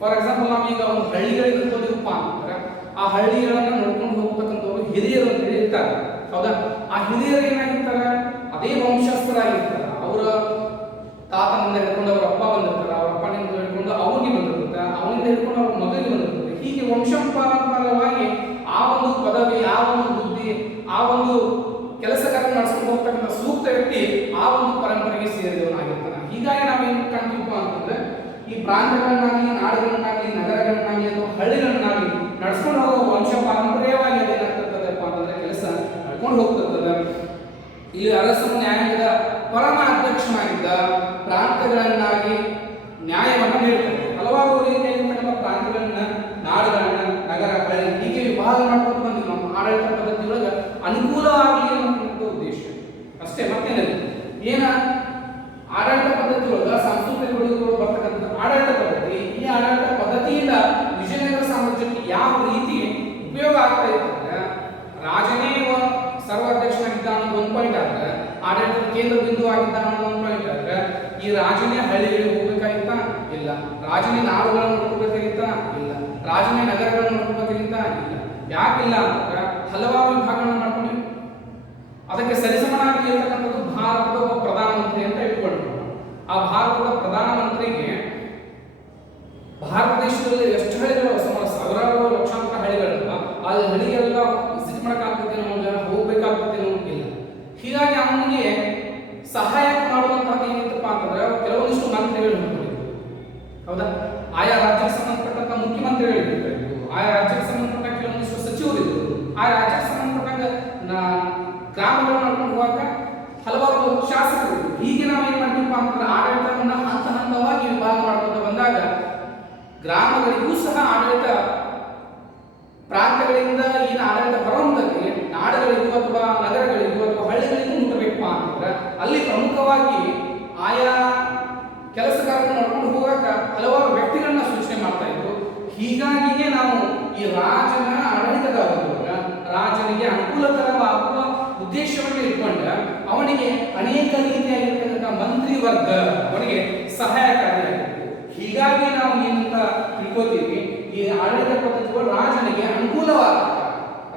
ಫಾರ್ ಎಕ್ಸಾಂಪಲ್ ನಾವೀಗ ಒಂದು ಹಳ್ಳಿಗಳಿಗೆ ಹೋದಿವಪ್ಪ ಅಂತಂದ್ರೆ ಆ ಹಳ್ಳಿಗಳನ್ನ ನೋಡ್ಕೊಂಡು ಹೋಗ್ತಕ್ಕಂಥವ್ರು ಹಿರಿಯರು ಅಂತ ಹೇಳಿರ್ತಾರೆ, ಹೌದಾ? ಆ ಹಿರಿಯರು ಏನಾಗಿರ್ತಾರೆ, ಅದೇ ವಂಶಸ್ಥರಾಗಿರ್ತಾರೆ. ಅವರ ತಾತನಿಂದ ಹಿಡ್ಕೊಂಡು ಅವ್ರ ಅಪ್ಪ ಬಂದಿರ್ತಾರೆ, ಅವ್ರ ಅಪ್ಪನಿಂದ ಹಿಡ್ಕೊಂಡು ಅವನಿಗೆ ಬಂದಿರುತ್ತೆ, ಅವನಿಂದ ಹಿಡ್ಕೊಂಡು ಅವ್ರ ಮಗನಿಗೆ ಬಂದಿರುತ್ತೆ. ಹೀಗೆ ವಂಶ ಪಾರಂಪರ್ಯವಾಗಿ ಆ ಒಂದು ಪದವಿ, ಆ ಒಂದು ಬುದ್ಧಿ, ಆ ಒಂದು ಕೆಲಸ ಕಾರ್ಯ ನಡೆಸ್ಕೊಂಡು ಹೋಗ್ತಕ್ಕಂಥ ಸೂಕ್ತ ವ್ಯಕ್ತಿ ಆ ಒಂದು ಪರಂಪರೆಗೆ ಸೇರಿದವನಾಗಿರ್ತಾನೆ. ಹೀಗಾಗಿ ನಾವೇನು ಕಾಣ್ತೀವಪ್ಪ ಅಂತಂದ್ರೆ ಈ ಪ್ರಾಂತ್ಯಗಳನ್ನಾಗಲಿ, ನಾಡುಗಳನ್ನಾಗಲಿ, ನಗರಗಳನ್ನಾಗಲಿ ಅಥವಾ ಹಳ್ಳಿಗಳನ್ನಾಗಲಿ ನಡೆಸ್ಕೊಂಡು ಹೋಗುವ ವಂಶ ಪಾರಂಪರ್ಯವಾಗಿ ಅದೇನಾಗ್ತದಪ್ಪ ಅಂತಂದ್ರೆ ಕೆಲಸ ನಡ್ಕೊಂಡು ಹೋಗ್ತಿರ್ತದೆ. ಇಲ್ಲಿ ಅರಸನ ನ್ಯಾಯಾಂಗದ ಪರಮ ಅಧ್ಯಕ್ಷನಾಗಿದ್ದ ಪ್ರಾಂತ್ಯಗಳನ್ನಾಗಿ ನ್ಯಾಯವನ್ನು ನೀಡುತ್ತದೆ. ಹಲವಾರು ರೀತಿಯಾಗಿರ್ತಕ್ಕಂಥ ಪ್ರಾಂತ್ಯಗಳನ್ನ, ನಾಡುಗಳನ್ನ, ನಗರ, ಹಳ್ಳಿ ಹೀಗೆ ವಿಭಾಗ ಮಾಡ್ಕೊಂಡು ಬಂದಿದ್ದು ನಮ್ಮ ಆಡಳಿತ ಪದ್ಧತಿಯೊಳಗೆ ಅನುಕೂಲ ಆಗಲಿ ಅನ್ನೋ ಉದ್ದೇಶ ಅಷ್ಟೇ, ಮತ್ತೇನಿಲ್ಲ. ಏನ ಆಡಳಿತ ಪದ್ಧತಿ ಒಳಗ ಸಾಂಸ್ಕೃತಿಕ ಕೊಡುಗೆಗಳು ಬರ್ತಕ್ಕಂಥ ಆಡಳಿತ ಪದ್ಧತಿ, ಈ ಆಡಳಿತ ಪದ್ಧತಿಯಿಂದ ವಿಜಯನಗರ ಸಾಮ್ರಾಜ್ಯಕ್ಕೆ ಯಾವ ರೀತಿ ಉಪಯೋಗ ಆಗ್ತಾ ಇರ್ತದೆ, ರಾಜನೇ ಸರ್ವಾಧ್ಯಕ್ಷನಾಗಿದ್ದ ಅನ್ನೋದು ಒಂದು ಪಾಯಿಂಟ್ ಆದ್ರೆ, ಆಡಳಿತದ ಕೇಂದ್ರ ಬಿಂದು ಆಗಿದ್ದ ಅನ್ನೋದು ಒಂದು ಪಾಯಿಂಟ್ ಆದ್ರೆ, ಈ ರಾಜನೇ ಹಳ್ಳಿಗಳಿಗೆ ಹೋಗ್ಬೇಕಾಗಿತ್ತ ಇಲ್ಲ, ರಾಜನೇ ನಾಡುಗಳನ್ನು ನೋಡ್ಕೋಬೇಕಾಗಿತ್ತ ಇಲ್ಲ, ರಾಜನೇ ನಗರಗಳನ್ನು ನೋಡ್ಕೋಬೇಕಾಗಿತ್ತ ಇಲ್ಲ. ಯಾಕಿಲ್ಲ ಅಂತಂದ್ರೆ ಹಲವಾರು ವಿಭಾಗಗಳನ್ನು ಮಾಡ್ಕೊಂಡು ಅದಕ್ಕೆ ಸರಿಸಮನಾಗಿ ಇರತಕ್ಕಂಥದ್ದು ಭಾರತದ ಒಬ್ಬ ಪ್ರಧಾನಮಂತ್ರಿ ಅಂತ ಇಟ್ಕೊಂಡು ಆ ಭಾರತದ ಪ್ರಧಾನಮಂತ್ರಿಗೆ ಭಾರತ ದೇಶದಲ್ಲಿ ಎಷ್ಟು ಹಳ್ಳಿಗಳು, ಸುಮಾರು ಸಾವಿರಾರು ಲಕ್ಷಾಂತರ ಹಳ್ಳಿಗಳಲ್ಲ, ಆ ಹಳ್ಳಿಗೆಲ್ಲ ವಿಸಿಟ್ ಮಾಡಕ್ಕಾಗ್ತದೇನೋ, ಹೋಗ್ಬೇಕಾಗ್ತದೇನೋ ಇಲ್ಲ. ಹೀಗಾಗಿ ಅವನಿಗೆ ಸಹಾಯ ಮಾಡುವಂತಹದ್ದು ಏನಿತ್ತಪ್ಪ ಅಂತಂದ್ರೆ ಕೆಲವೊಂದಿಷ್ಟು ಮಂತ್ರಿಗಳು ನೋಡ್ಕೊಂಡಿದ್ರು, ಹೌದಾ? ಆಯಾ ರಾಜ್ಯಕ್ಕೆ ಸಂಬಂಧಪಟ್ಟಂತ ಮುಖ್ಯಮಂತ್ರಿಗಳಿದ್ರು, ಆಯಾ ರಾಜ್ಯಕ್ಕೆ ಸಂಬಂಧಪಟ್ಟ ಕೆಲವೊಂದಿಷ್ಟು ಸಚಿವರಿದ್ರು, ಆ ರಾಜ್ಯಕ್ಕೆ ಸಂಬಂಧಪಟ್ಟಂಗ ಗ್ರಾಮಗಳನ್ನು ನೋಡ್ಕೊಂಡು ಹೋಗಾಕ ಹಲವಾರು ಶಾಸಕರು. ಹೀಗೆ ನಾವು ಏನ್ ಮಾಡ್ತೀವಪ್ಪ ಅಂತಂದ್ರೆ ಆಡಳಿತವನ್ನ ಹಂತ ಹಂತವಾಗಿ ವಿಭಾಗ ಮಾಡ್ಕೊಂಡು ಬಂದಾಗ ಗ್ರಾಮಗಳಿಗೂ ಸಹ ಆಡಳಿತ, ಪ್ರಾಂತ್ಯಗಳಿಂದ ಏನು ಆಡಳಿತ ಹೊರಹೊಮ್ಮತಕ್ಕೆ ನಾಡುಗಳಿಗೂ ಅಥವಾ ನಗರಗಳಿಗೂ ಅಥವಾ ಹಳ್ಳಿಗಳಿಗೂ ಮುಟ್ಟಬೇಕಪ್ಪ ಅಂತಂದ್ರೆ ಅಲ್ಲಿ ಪ್ರಮುಖವಾಗಿ ಆಯಾ ಕೆಲಸಗಾರರನ್ನು ನೋಡ್ಕೊಂಡು ಹೋಗಾಕ ಹಲವಾರು ವ್ಯಕ್ತಿಗಳನ್ನ ಸೂಚನೆ ಮಾಡ್ತಾ ಇದ್ರು. ಹೀಗಾಗಿಯೇ ನಾವು ಈ ರಾಜನ ಆಡಳಿತದ ರಾಜನಿಗೆ ಅನುಕೂಲಕರವಾಗುವ ಉದ್ದೇಶವನ್ನು ಇಟ್ಕೊಂಡ ಅವನಿಗೆ ಅನೇಕ ರೀತಿಯಾಗಿರ್ತಕ್ಕಂಥ ಮಂತ್ರಿ ವರ್ಗ ಅವನಿಗೆ ಸಹಾಯಕಾರಿಯಾಗಿತ್ತು. ಹೀಗಾಗಿ ನಾವು ಏನಂತ ತಿಳ್ಕೋತೀವಿ, ಈ ಆಡಳಿತ ಪದ್ಧತಿಗಳು ರಾಜನಿಗೆ ಅನುಕೂಲವಾದ,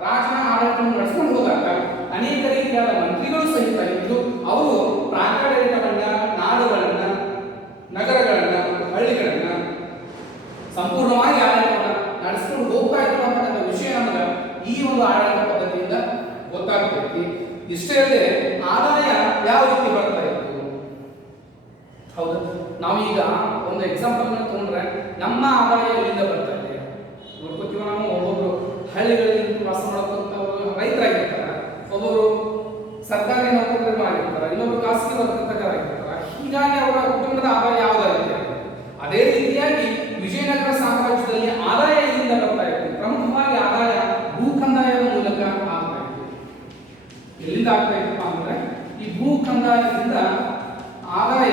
ರಾಜನ ಆಡಳಿತವನ್ನು ನಡೆಸ್ಕೊಂಡು ಹೋದಾಗ ಅನೇಕ ರೀತಿಯಾದ ಮಂತ್ರಿಗಳು ಸಹಿತ ಇದ್ದು ಅವರು ಪ್ರಾಂತಾಡಳಿತಗಳನ್ನ, ನಾಡುಗಳನ್ನ, ನಗರಗಳನ್ನ, ಹಳ್ಳಿಗಳನ್ನ ಸಂಪೂರ್ಣವಾಗಿ ಆಡಳಿತವನ್ನು ನಡೆಸ್ಕೊಂಡು ಹೋಗ್ತಾ ಇದ್ರು ಅಂತಕ್ಕಂಥ ವಿಷಯ ನಮಗೆ ಈ ಒಂದು ಆಡಳಿತ ಪದ್ಧತಿಯಿಂದ ಗೊತ್ತಾಗ್ತೈತಿ. ಇಷ್ಟೇ ಅಲ್ಲದೆ ಆದಾಯ ಯಾವ ರೀತಿ ಬರ್ತಾ ಇತ್ತು, ಹೌದು? ನಾವೀಗ ಒಂದು ಎಕ್ಸಾಂಪಲ್ ತಗೊಂಡ್ರೆ ನಮ್ಮ ಆದಾಯ ಎಲ್ಲಿಂದ ಬರ್ತಾ ಇದೆ ನೋಡ್ಕೋತೀವ. ನಾವು ಒಬ್ಬೊಬ್ರು ಹಳ್ಳಿಗಳಲ್ಲಿ ವಾಸ ಮಾಡೋಕ್ಕಂಥವ್ರು ರೈತರಾಗಿರ್ತಾರೆ, ಒಬ್ಬೊಬ್ರು ಸರ್ಕಾರಿ ನೌಕರರಾಗಿರ್ತಾರೆ, ಇನ್ನೊಬ್ರು ಖಾಸಗಿ ವರ್ತಕರಾಗಿರ್ತಾರೆ. ಹೀಗಾಗಿ ಅವರ ಕುಟುಂಬದ ಆದಾಯ ಯಾವುದಾಗಿದೆ. ಅದೇ ರೀತಿಯಾಗಿ ವಿಜಯನಗರ ಸಾಮ್ರಾಜ್ಯದಲ್ಲಿ ಆದಾಯ ಎಲ್ಲಿಂದ ಬರ್ತಾ ಇತ್ತು? ಪ್ರಮುಖವಾಗಿ ಆದಾಯ ಭೂ ಕಂದಾಯದ ಮೂಲಕ ಆಗ್ತಾ ಇತ್ತು. ಎಲ್ಲಿಂದ ಆಗ್ತಾ ಇತ್ತಪ್ಪ ಅಂದ್ರೆ ಈ ಭೂ ಕಂದಾಯದಿಂದ ಆದಾಯ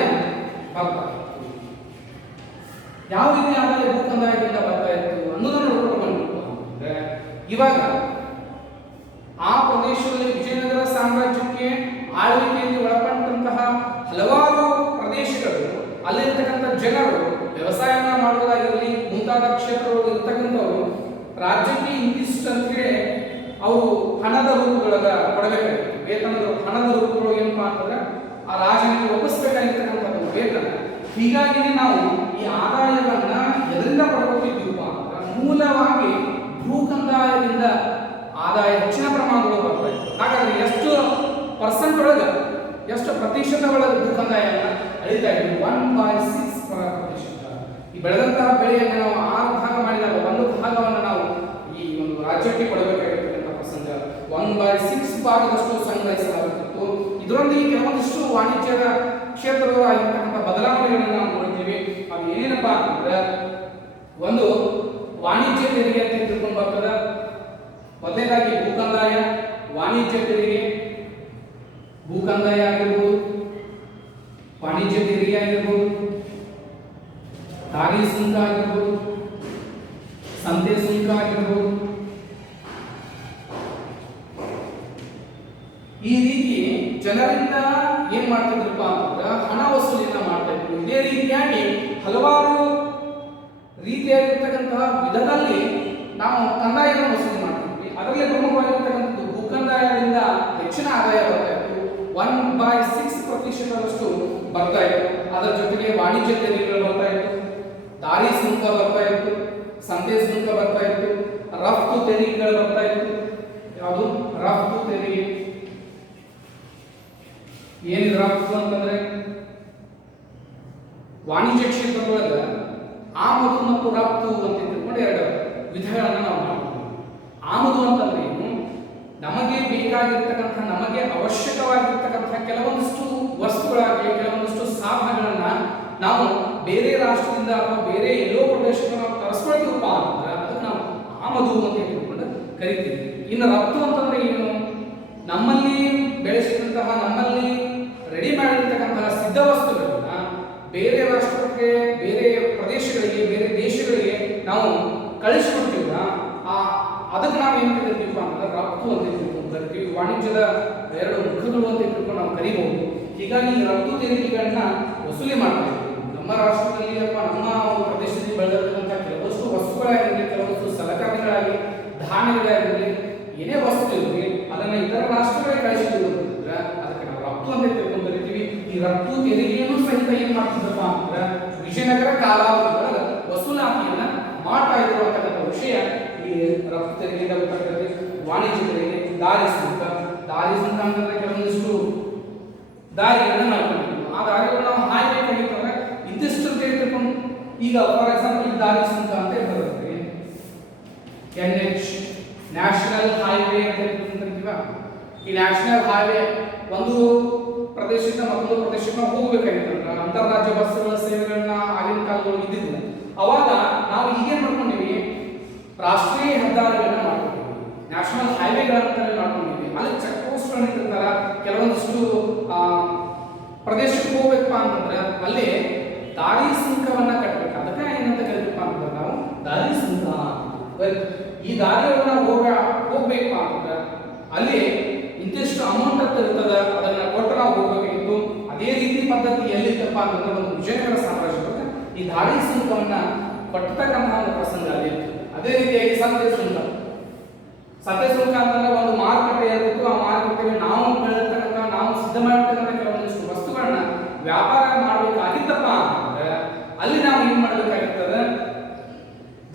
ಬರ್ತಾ ಇತ್ತು. ಯಾವ ರೀತಿ ಆದಾಯ ಭೂ ಕಂದಾಯದಿಂದ ಬರ್ತಾ ಇತ್ತು ಅನ್ನೋದನ್ನು ನೋಡ್ಕೊಂಡು ಬಂದ್ಬಿಟ್ಟು ಇವಾಗ ಆ ಪ್ರದೇಶದಲ್ಲಿ ವಿಜಯನಗರ ಸಾಮ್ರಾಜ್ಯಕ್ಕೆ ಆಳ್ವಿಕೆಯಲ್ಲಿ ಒಳಪಟ್ಟಂತಹ ಹಲವಾರು ಪ್ರದೇಶಗಳು, ಅಲ್ಲಿರ್ತಕ್ಕಂಥ ಜನರು ವ್ಯವಸಾಯನ ಮಾಡುವುದಾಗಿರಲಿ ಮುಂತಾದ ಕ್ಷೇತ್ರಗಳು ಇರ್ತಕ್ಕಂಥವ್ರು ರಾಜ್ಯಕ್ಕೆ ಇಂತಿಷ್ಟು ಅಂತ ಹೇಳಿ ಅವರು ಹಣದ ರೂಪದೊಳಗ ಕೊಡಬೇಕಾಗಿತ್ತು. ವೇತನದ ಹಣದ ರೂಪದೊಳಗೆ ಏನಪ್ಪಾ ಅಂತಂದ್ರೆ ಆ ರಾಜನಿಗೆ ಒಪ್ಪಿಸಬೇಕಾಗಿರ್ತಕ್ಕಂಥದ್ದು ವೇತನ. ಹೀಗಾಗಿ ನಾವು ಈ ಆದಾಯವನ್ನ ಎದರಿಂದ ಪಡ್ಕೊತಿದ್ದೀವಪ್ಪ ಅಂತಂದ್ರೆ ಮೂಲವಾಗಿ ಭೂ ಕಂದಾಯದಿಂದ ಆದಾಯ ಹೆಚ್ಚಿನ ಪ್ರಮಾಣದಲ್ಲಿ ಬರ್ತಾ ಇತ್ತು. ಹಾಗಾದ್ರೆ ಎಷ್ಟು ಪರ್ಸೆಂಟ್ ಒಳಗೆ, ಎಷ್ಟು ಪ್ರತಿಶತ ಒಳಗೆ ಭೂ ಕಂದಾಯವನ್ನು ಅಳಿತಾ ಇದ್ವಿ? 1/6%. ಈ ಬೆಳೆದಂತಹ ಬೆಳೆಯನ್ನು ನಾವು 6 ಭಾಗ ಮಾಡಿದಾಗ 1 ಭಾಗವನ್ನು ನಾವು ಈ ಒಂದು ರಾಜ್ಯಕ್ಕೆ ಕೊಡಬೇಕಾಗಿರ್ತಕ್ಕಂಥ ಪ್ರಸಂಗ 1/6 ಭಾಗದಷ್ಟು ಸಂಗ್ರಹಿಸಲಾಗುತ್ತಿತ್ತು. ಇದರೊಂದಿಗೆ ಕೆಲವೊಂದಿಷ್ಟು ವಾಣಿಜ್ಯದ ಕ್ಷೇತ್ರವಾಗಿರ್ತಕ್ಕಂಥ ಬದಲಾವಣೆಗಳನ್ನು ನಾವು ನೋಡ್ತೀವಿ. ಅದು ಏನೇನಪ್ಪ ಅಂತಂದ್ರೆ, ಒಂದು ವಾಣಿಜ್ಯ ತೆರಿಗೆ ಅಂತ ತಿಳ್ಕೊಂಡು ಬರ್ತದ. ಮೊದಲನೇದಾಗಿ ಭೂಕಂದಾಯ, ವಾಣಿಜ್ಯ ತೆರಿಗೆ, ಭೂಕಂದಾಯ ಆಗಿರ್ಬೋದು, ವಾಣಿಜ್ಯ ತೆರಿಗೆ ಆಗಿರ್ಬೋದು, ದಾರಿ ಸುಂಕ ಆಗಿರ್ಬೋದು, ಸಂತೆ ಸುಂಕ ಆಗಿರ್ಬೋದು. ಈ ರೀತಿ ಜನರಿಂದ ಏನ್ ಮಾಡ್ತಿದ್ರಪ್ಪ ಅಂತಂದ್ರೆ ಹಣ ವಸೂಲಿಯನ್ನ ಮಾಡ್ತಾ ಇದ್ರು. ಇದೇ ರೀತಿಯಾಗಿ ಹಲವಾರು ರೀತಿಯಾಗಿರ್ತಕ್ಕಂತಹ ವಿಧದಲ್ಲಿ ನಾವು ಕಂದಾಯವನ್ನು ವಸೂಲಿ ಮಾಡ್ತಿದ್ವಿ. ಅದರಲ್ಲಿ ಪ್ರಮುಖವಾಗಿರ್ತಕ್ಕಂಥದ್ದು ಭೂಕಂದಾಯದಿಂದ ಹೆಚ್ಚಿನ ಆದಾಯ ಬರ್ತಾ ಇತ್ತು. 1/6% ಬರ್ತಾ ಇತ್ತು. ಅದರ ಜೊತೆಗೆ ವಾಣಿಜ್ಯ ತೆರಿಗೆಗಳು ಬರ್ತಾ ಇತ್ತು, ದಾರಿ ಸುಂಕ ಬರ್ತಾ ಇತ್ತು, ಸಂತೆ ಸುಂಕ ಬರ್ತಾ ಇತ್ತು, ರಫ್ತು ತೆರಿಗೆಗಳು ಬರ್ತಾ ಇತ್ತು. ಯಾವುದು ರಫ್ತು ತೆರಿಗೆ? ಏನಿದೆ ರಫ್ತು ಅಂತಂದ್ರೆ ವಾಣಿಜ್ಯ ಕ್ಷೇತ್ರದೊಳಗ ಆಮದು ಮತ್ತು ರಫ್ತು ಅಂತ ತಿಳ್ಕೊಂಡು ಎರಡು ವಿಧಗಳನ್ನ ನಾವು ಮಾಡ್ತೀವಿ. ಆಮದು ಅಂತಂದ್ರೆ ಏನು? ನಮಗೆ ಬೇಕಾಗಿರ್ತಕ್ಕಂಥ, ನಮಗೆ ಅವಶ್ಯಕವಾಗಿರ್ತಕ್ಕಂಥ ಕೆಲವೊಂದಿಷ್ಟು ವಸ್ತುಗಳಾಗಲಿ, ಕೆಲವೊಂದಿಷ್ಟು ಸಾಧನಗಳನ್ನ ನಾವು ಬೇರೆ ರಾಷ್ಟ್ರದಿಂದ ಅಥವಾ ಬೇರೆ ಎಲ್ಲೋ ಪ್ರದೇಶದಿಂದ ನಾವು ತರಿಸ್ಕೊಳ್ತೀವಪ್ಪ ಅಂತಂದ್ರೆ ಅದಕ್ಕೆ ನಾವು ಆಮದು ಅಂತ ತಿಳ್ಕೊಂಡು ಕರಿತೀವಿ. ಇನ್ನು ರಫ್ತು ಅಂತಂದ್ರೆ ಏನು? ನಮ್ಮಲ್ಲಿ ಬೆಳೆಸಿದಂತಹ, ನಮ್ಮಲ್ಲಿ ರೆಡಿ ಮಾಡಿರ್ತಕ್ಕಂತಹ ಸಿದ್ಧ ವಸ್ತುಗಳನ್ನ ಬೇರೆ ರಾಷ್ಟ್ರಕ್ಕೆ, ಬೇರೆ ಪ್ರದೇಶಗಳಿಗೆ, ಬೇರೆ ದೇಶಗಳಿಗೆ ನಾವು ಕಳಿಸ್ಕೊಡ್ತೀವಲ್ಲ, ಅದಕ್ಕೆ ನಾವು ಏನು ಕರಿತೀವಿ ಅಂದ್ರೆ ರಫ್ತು ಅಂತ ತಿಳ್ಕೊಂಡು ಕರಿತೀವಿ. ವಾಣಿಜ್ಯದ ಎರಡು ಮುಖಗಳು ಅಂತ ತಿಳ್ಕೊಂಡು ನಾವು ಕರಿಬಹುದು. ಹೀಗಾಗಿ ರಫ್ತು ತೆರಿಗೆಗಳನ್ನ ವಸೂಲಿ ಮಾಡ್ತಾ ಇದ್ದೀವಿ. ನಮ್ಮ ರಾಷ್ಟ್ರದಲ್ಲಿ ಅಥವಾ ನಮ್ಮ ಪ್ರದೇಶದಲ್ಲಿ ಬೆಳೆದಿರ್ತಕ್ಕಂಥ ಕೆಲವಷ್ಟು ವಸ್ತುಗಳಾಗಿರಲಿ, ಕೆಲವಷ್ಟು ಸಲಕರಣೆಗಳಾಗಿ, ಧಾನ್ಯಗಳಾಗಿರಲಿ, ಏನೇ ವಸ್ತು ಇರಲಿ ಅದನ್ನ ಇತರ ರಾಷ್ಟ್ರಗಳಿಗೆ ಕಳಿಸಿದ್ರು ಅಂತಂದ್ರೆ ಅದಕ್ಕೆ ನಾವು ರಫ್ತು ಅಂತ ತಿಳ್ಕೊಂಡು ಕರಿತೀವಿ. ಈ ರಫ್ತು ತೆರಿಗೆಯನ್ನು ಸಹಿತ ಏನ್ ಮಾಡ್ತಿದ್ರಪ್ಪ ಅಂತಂದ್ರೆ ವಿಜಯನಗರ ಕಾಲಾವಧಿಗಳ ವಸೂಲಾತಿಯನ್ನ ಮಾಡ್ತಾ ಇದ್ರು ಅಂತಕ್ಕಂಥ ವಿಷಯ ಈ ರಫ್ತು ತೆರಿಗೆಯಿಂದ ಬರ್ತಕ್ಕಂಥ. ವಾಣಿಜ್ಯ ತೆರಿಗೆ, ದಾರಿ ಸುಂಕ. ದಾರಿ ಸುಂಕ ಅಂತಂದ್ರೆ ಕೆಲವೊಂದಿಷ್ಟು ದಾರಿಗಳನ್ನ ಮಾಡ್ಕೊಂಡಿದ್ವಿ. ಆ ದಾರಿಗಳನ್ನ ನಾವು ಹಾಯ್ಬೇಕಾಗಿತ್ತಂದ್ರೆ ಇಂತಿಷ್ಟು ತೆಗೆದುಕೊಂಡು, ಈಗ ಫಾರ್ ಎಕ್ಸಾಂಪಲ್ ಈ ದಾರಿ ಸುಂಕ ಅಂತ ಬರುತ್ತೆ, NH ನ್ಯಾಷನಲ್ ಹೈವೇ ಅಂತ ಕರಿತೀವ. ಈ ನ್ಯಾಷನಲ್ ಹೈವೇ ಒಂದು ಪ್ರದೇಶದಿಂದ ಮತ್ತೊಂದು ಪ್ರದೇಶಕ್ಕೆ ಹೋಗ್ಬೇಕಾಗಿತ್ತಂದ್ರೆ ಅಂತಾರಾಜ್ಯ ಬಸ್ಸುಗಳ ಸೇವೆಗಳನ್ನ ಆಗಿನ ಕಾಲದಲ್ಲಿ ಇದ್ದಿದ್ದಿಲ್ಲ. ಅವಾಗ ನಾವು ಈಗೇನ್ ಮಾಡ್ಕೊಂಡಿವಿ, ರಾಷ್ಟ್ರೀಯ ಹೆದ್ದಾರಿಗಳನ್ನ ಮಾಡ್ಕೊಂಡಿವಿ, ನ್ಯಾಷನಲ್ ಹೈವೇಗಳಂತ ಮಾಡ್ಕೊಂಡಿವಿ. ಅಲ್ಲಿ ಚೆಕ್ ಪೋಸ್ಟ್ಗಳನ್ನ ಇಟ್ಟಿರ್ತಾರ. ಕೆಲವೊಂದಿಷ್ಟು ಪ್ರದೇಶಕ್ಕೆ ಹೋಗ್ಬೇಕಪ್ಪ ಅಂತಂದ್ರೆ ಅಲ್ಲಿ ದಾರಿ ಸುಂಕವನ್ನ ಕಟ್ಟಬೇಕು. ಅದಕ್ಕೆ ಏನಂತ ಕರಿತೀವಪ್ಪ ಅಂತಂದ್ರೆ ನಾವು ದಾರಿ ಸುಂಕ. ಈ ದಾರಿಗಳನ್ನ ಹೋಗ್ಬೇಕು ಅಂತಂದ್ರೆ ಅಲ್ಲಿ ಇಂತಿಷ್ಟು ಅಮೌಂಟ್ ಅಂತ ಇರ್ತದ, ಅದನ್ನ ಕೊಟ್ಟು ನಾವು ಹೋಗ್ಬೇಕಾಗಿತ್ತು. ಅದೇ ರೀತಿ ಪದ್ಧತಿ ಎಲ್ಲಿತ್ತಪ್ಪ ಅಂತಂದ್ರೆ ಒಂದು ವಿಜಯನಗರ ಸಾಮ್ರಾಜ್ಯದಾಗ ಈ ದಾರಿ ಸುಂಕವನ್ನ ಕೊಟ್ಟತಕ್ಕಂತಹ ಒಂದು ಪ್ರಸಂಗ ಅಲ್ಲಿ ಇತ್ತು. ಅದೇ ರೀತಿಯಾಗಿ ಸಂತೆ ಸುಂಕ. ಸಂತೆ ಸುಂಕ ಅಂತಂದ್ರೆ ಒಂದು ಮಾರುಕಟ್ಟೆ ಇರ್ತಿತ್ತು. ಆ ಮಾರುಕಟ್ಟೆಗೆ ನಾವು ಬೆಳೆದಿರ್ತಕ್ಕಂಥ, ನಾವು ಸಿದ್ಧ ಮಾಡಿರ್ತಕ್ಕಂಥ ಕೆಲವೊಂದಿಷ್ಟು ವಸ್ತುಗಳನ್ನ ವ್ಯಾಪಾರ ಮಾಡಬೇಕಾಗಿತ್ತಪ್ಪ ಅಂತಂದ್ರೆ ಅಲ್ಲಿ ನಾವು ಏನ್ ಮಾಡಬೇಕಾಗಿರ್ತದೆ,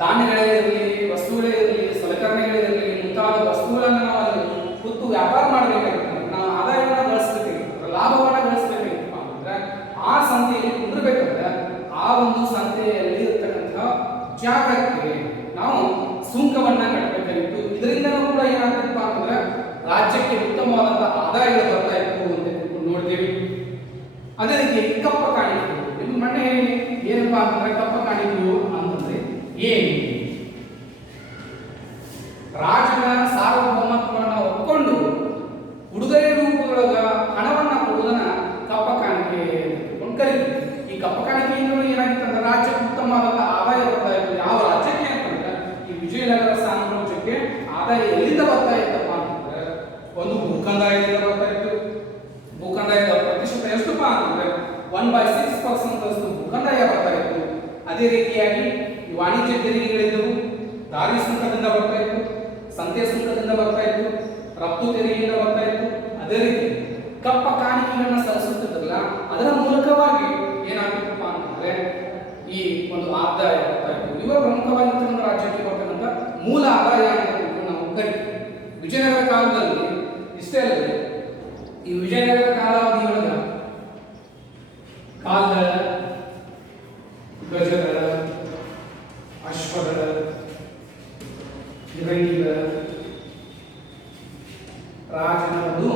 ಧಾನ್ಯಗಳೇ ಇರಲಿ, ವಸ್ತುಗಳೇ ಇರಲಿ, ಸಲಕರಣೆಗಳೇ ಇರಲಿ, ಮುಂತಾದ ವಸ್ತುಗಳನ್ನ ನಾವು ಅಲ್ಲಿ ಕೂತು ವ್ಯಾಪಾರ ಮಾಡಬೇಕಾಗಿತ್ತು. ನಾವು ಆದಾಯವನ್ನ ಗಳಿಸಬೇಕಾಗಿತ್ತು, ಲಾಭವನ್ನ ಗಳಿಸಬೇಕಾಗಿತ್ತಪ್ಪ ಅಂತಂದ್ರೆ ಆ ಸಂತೆಯಲ್ಲಿ ಕುಂದಿರ್ಬೇಕಂದ್ರೆ ಆ ಒಂದು ಸಂತೆಯಲ್ಲಿ ಇರ್ತಕ್ಕಂಥ ಜಾಗಕ್ಕೆ ನಾವು ಸುಂಕವನ್ನ ಕಟ್ಟಬೇಕಾಗಿತ್ತು. ಇದರಿಂದನೂ ಕೂಡ ಏನಾಗ್ತದಪ್ಪ ಅಂತಂದ್ರೆ ರಾಜ್ಯಕ್ಕೆ ಉತ್ತಮವಾದಂತಹ ಆದಾಯಗಳು ಬರ್ತಾ ಇತ್ತು ಅಂತ ನೋಡ್ತೀವಿ. ಅದೇ ರೀತಿ ಕಪ್ಪ ಕಾಣಿಕೆಗಳು. ನಿಮ್ಮ ಮನೆ ಏನಪ್ಪಾ ಅಂತಂದ್ರೆ ಕಪ್ಪ ಕಾಣಿಕೆಗಳು ಅಂತಂದ್ರೆ ಏನು? ರಾಜನ ಸಾರ್ವಭೌಮತ್ವವನ್ನು ಒಪ್ಪಿಕೊಂಡು ಉಡುಗೊರೆ ರೂಪದೊಳಗ ಹಣವನ್ನ ಕೊಡುವುದನ್ನ ಕಪ್ಪ ಕಾಣಿಕೆ ಅಂತ ಕರೀತೀವಿ. ಈ ಕಪ್ಪ ಕಾಣಿಕೆಯಿಂದ ಏನಾಗಿತ್ತು ಅಂದ್ರೆ ರಾಜ್ಯಕ್ಕೆ ಉತ್ತಮವಾದ ಆದಾಯ ಬರ್ತಾ ಇತ್ತು. ಯಾವ ರಾಜ್ಯಕ್ಕೆ ಅಂತಂದ್ರೆ ಈ ವಿಜಯನಗರ ಸಾಮ್ರಾಜ್ಯಕ್ಕೆ ಆದಾಯ ಎಲ್ಲಿಂದ ಬರ್ತಾ ಇತ್ತಪ್ಪ ಅಂತಂದ್ರೆ ಒಂದು ಭೂಕಂದಾಯದಿಂದ ಬರ್ತಾ ಇತ್ತು. ಭೂಕಂದಾಯದ ಪ್ರತಿಶತ ಎಷ್ಟಪ್ಪ ಅಂತಂದ್ರೆ 1/6% ಭೂಕಂದಾಯ ಬರ್ತಾ ಇತ್ತು. ಅದೇ ರೀತಿಯಾಗಿ ಈ ವಾಣಿಜ್ಯ ತೆರಿಗೆಗಳಿದ್ದವು. ದಾರಿ ಸುಂಕದಿಂದ ಬರ್ತಾ ಇತ್ತು, ಸಂತೆ ಸುಂಕದಿಂದ ಬರ್ತಾ ಇತ್ತು, ರಫ್ತು ತೆರಿಗೆಯಿಂದ ಬರ್ತಾ ಇತ್ತು. ಅದೇ ರೀತಿ ಕಪ್ಪ ಕಾಣಿಕೆಗಳನ್ನ ಸಲ್ಲಿಸುತ್ತಿದ್ರಲ್ಲ, ಅದರ ಮೂಲಕವಾಗಿ ಏನಾಗ್ತಿತ್ತಪ್ಪ ಅಂತಂದ್ರೆ ಈ ಒಂದು ಆದಾಯ ಬರ್ತಾ ಇತ್ತು. ಇವ ಪ್ರಮುಖವಾಗಿರ್ತಕ್ಕಂಥ ರಾಜ್ಯಕ್ಕೆ ಬರ್ತಕ್ಕಂಥ ಮೂಲ ಆದಾಯ ಅಂತ ನಾವು ಕರಿತೀವಿ. ವಿಜಯನಗರ ಕಾಲದಲ್ಲಿ ಇಷ್ಟೇ ಅಲ್ಲದೆ ಈ ವಿಜಯನಗರ ಕಾಲಾವಧಿಯೊಳಗ ಕಾಲ್ದಳ, ಗಜದಳ, ಅಶ್ವದಳ, ಗಿರಂಗಿಗಳ, ರಾಜನ ಒಂದು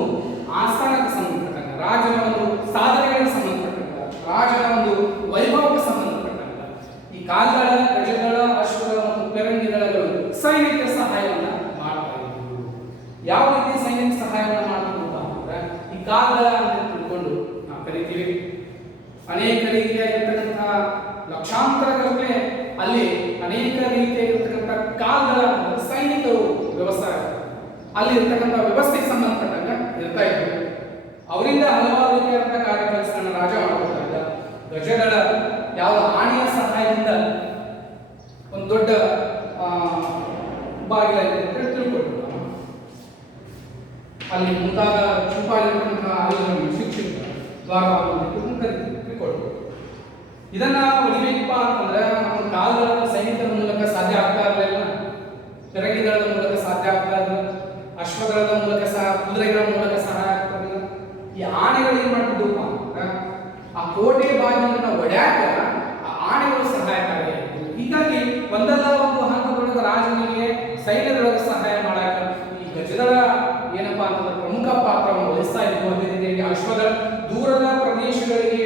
ಆಸ್ಥಾನಕ್ಕೆ ಸಂಬಂಧಪಟ್ಟಂಗ, ರಾಜನ ಒಂದು ಸಾಧನೆಗಳಿಗೆ ಸಂಬಂಧಪಟ್ಟಂಗ, ರಾಜನ ಒಂದು ವೈಭವಕ್ಕೆ ಸಂಬಂಧಪಟ್ಟಂಗ ಈ ಕಾಲ್ದಳ, ಗಜದಳ, ಅಶ್ವದಳ ಮತ್ತು ಗಿರಂಗಿಗಳ ಯಾವ ರೀತಿ ಸೈನಿಕ ಸಹಾಯವನ್ನು ಮಾಡಬಹುದು ಅಂದ್ರೆ ಈ ಕಾಲ್ದಳ ಅಂತ ತಿಳ್ಕೊಂಡು ನಾವು ಕರಿತೀವಿ. ಅನೇಕ ರೀತಿಯಾಗಿರ್ತಕ್ಕಂತಹ ಲಕ್ಷಾಂತರಗಟ್ಟಲೆ ಅಲ್ಲಿ ಅನೇಕ ರೀತಿಯಾಗಿರ್ತಕ್ಕಂಥ ಕಾಲ್ದಳ ಸೈನಿಕರು ವ್ಯವಸ್ಥೆ ಅಲ್ಲಿ ಇರ್ತಕ್ಕಂಥ ವ್ಯವಸ್ಥೆಗೆ ಸಂಬಂಧಪಟ್ಟಂಗ ಇರ್ತಾ ಇದ್ರು. ಅವರಿಂದ ಹಲವಾರು ರೀತಿಯಾದಂತಹ ಕಾರ್ಯಕಲಾಪಗಳನ್ನ ರಾಜ ಮಾಡ್ಕೊಳ್ತಾ ಇದ್ದ. ಗಜದಳ ಯಾವ ಆಣೆಯ ಸಹಾಯದಿಂದ ಒಂದು ದೊಡ್ಡ ಬಾಗಿಲ ತಿಳ್ಕೊಳ್ತಾರೆ. ಅಲ್ಲಿ ಮುಂತಾದ ಚುಪಾಲಿರ್ತಕ್ಕಂತಹ ಆಯುಧಗಳನ್ನು ಶಿಕ್ಷಕ ತಿಳ್ಕೊಳ್ಬೋದು. ಇದನ್ನ ಹೊಡಿಬೇಕಪ್ಪ ಅಂತಂದ್ರೆ ನಮ್ಮ ಕಾಲ್ದಳದ ಸೈನಿಕರ ಮೂಲಕ ಸಾಧ್ಯ ಆಗ್ತಾ ಇರಲಿಲ್ಲ, ಪಿರಂಗಿದಳದ ಮೂಲಕ ಸಾಧ್ಯ ಆಗ್ತಾ ಇರಲಿಲ್ಲ, ಅಶ್ವದಳದ ಮೂಲಕ ಸಹ, ಕುದುರೆಗಳ ಮೂಲಕ ಸಹಾಯ ಆಗ್ತಾ ಇರಲಿಲ್ಲ. ಈ ಆನೆಗಳು ಏನ್ ಮಾಡ್ತಿದ್ವಪ್ಪ ಅಂತಂದ್ರೆ ಆ ಕೋಟೆ ಬಾಗಿಲನ್ನ ಒಡ್ಯಾಕ ಆ ಆನೆಗಳು ಸಹಾಯಕಾರಿಯಾಗಿತ್ತು. ಹೀಗಾಗಿ ಒಂದಲ್ಲ ಒಂದು ಹಂತದೊಳಗೆ ರಾಜನಿಗೆ ಸೈನ್ಯದೊಳಗೆ ಸಹಾಯ ಮಾಡಾಕ ಈ ಗಜದಳ ಏನಪ್ಪಾ ಅಂತಂದ್ರೆ ಪ್ರಮುಖ ಪಾತ್ರವನ್ನು ವಹಿಸ್ತಾ ಇದ್ವು. ಅದೇ ರೀತಿಯಾಗಿ ಅಶ್ವದಳ ದೂರದ ಪ್ರದೇಶಗಳಿಗೆ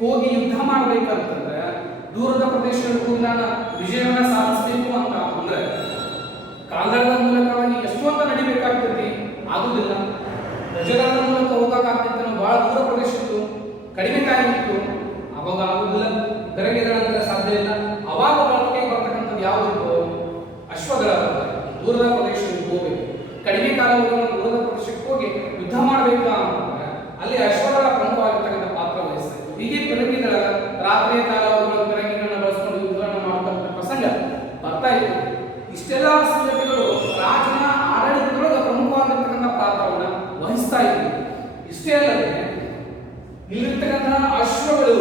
ಹೋಗಿ ಯುದ್ಧ ಮಾಡ್ಬೇಕಂತಂದ್ರೆ, ದೂರದ ಪ್ರದೇಶಗಳಿಗೆ ಹೋಗಿ ನಾನು ವಿಜಯವನ್ನ ಸಾಧಿಸಬೇಕು ಅಂತ ಅಂದ್ರೆ ಕಾಲ್ದಳದ ಮೂಲಕವಾಗಿ ಎಷ್ಟೊಂದು ನಡಿಬೇಕಾಗ್ತೈತಿ, ಆಗುದಿಲ್ಲ. ಗಜದಳದ ಮೂಲಕ ಹೋಗಕ್ಕಾಗ್ತೈತೆ, ನಾವು ಬಹಳ ದೂರ ಪ್ರದೇಶದ್ದು ಕಡಿಮೆ ಟೈಮ್ ಇತ್ತು, ಅವಾಗ ಆಗುದಿಲ್ಲ. ಪಿರಂಗಿದಳ ಅಂದ್ರೆ ಸಾಧ್ಯ ಇಲ್ಲ. ಅವಾಗ ಬಳಕೆ ಬರ್ತಕ್ಕಂಥದ್ದು ಯಾವುದು? ಅಶ್ವದಳ. ದೂರದ ಪ್ರದೇಶಕ್ಕೆ ಹೋಗ್ಬೇಕು, ಕಡಿಮೆ ಕಾಲ ದೂರದ ಪ್ರದೇಶಕ್ಕೆ ಹೋಗಿ ಯುದ್ಧ ಮಾಡ್ಬೇಕು ಅಂತಂದ್ರೆ ಅಲ್ಲಿ ಅಶ್ವದಳ ಪ್ರಮುಖವಾಗಿರ್ತಕ್ಕಂಥ ಪಾತ್ರ ವಹಿಸ್ತದೆ. ಹೀಗೆ ಪಿರಂಗಿದಳ ರಾತ್ರಿಯ ಕಾಲ ಪಿರಂಗಿಗಳನ್ನ ಬಳಸ್ಕೊಂಡು ಯುದ್ಧವನ್ನು ಮಾಡತಕ್ಕಂಥ ಪ್ರಸಂಗ ಬರ್ತಾ ಇತ್ತು. ಇಷ್ಟೆಲ್ಲ ಸಂಗತಿಗಳು ರಾಜನ ಆಡಳಿತದೊಳಗೆ ಪ್ರಮುಖವಾಗಿರ್ತಕ್ಕಂಥ ಪಾತ್ರವನ್ನು ವಹಿಸ್ತಾ ಇತ್ತು. ಇಷ್ಟೇ ಅಲ್ಲದೆ ಇಲ್ಲಿರ್ತಕ್ಕಂತಹ ಅಶ್ವಗಳು,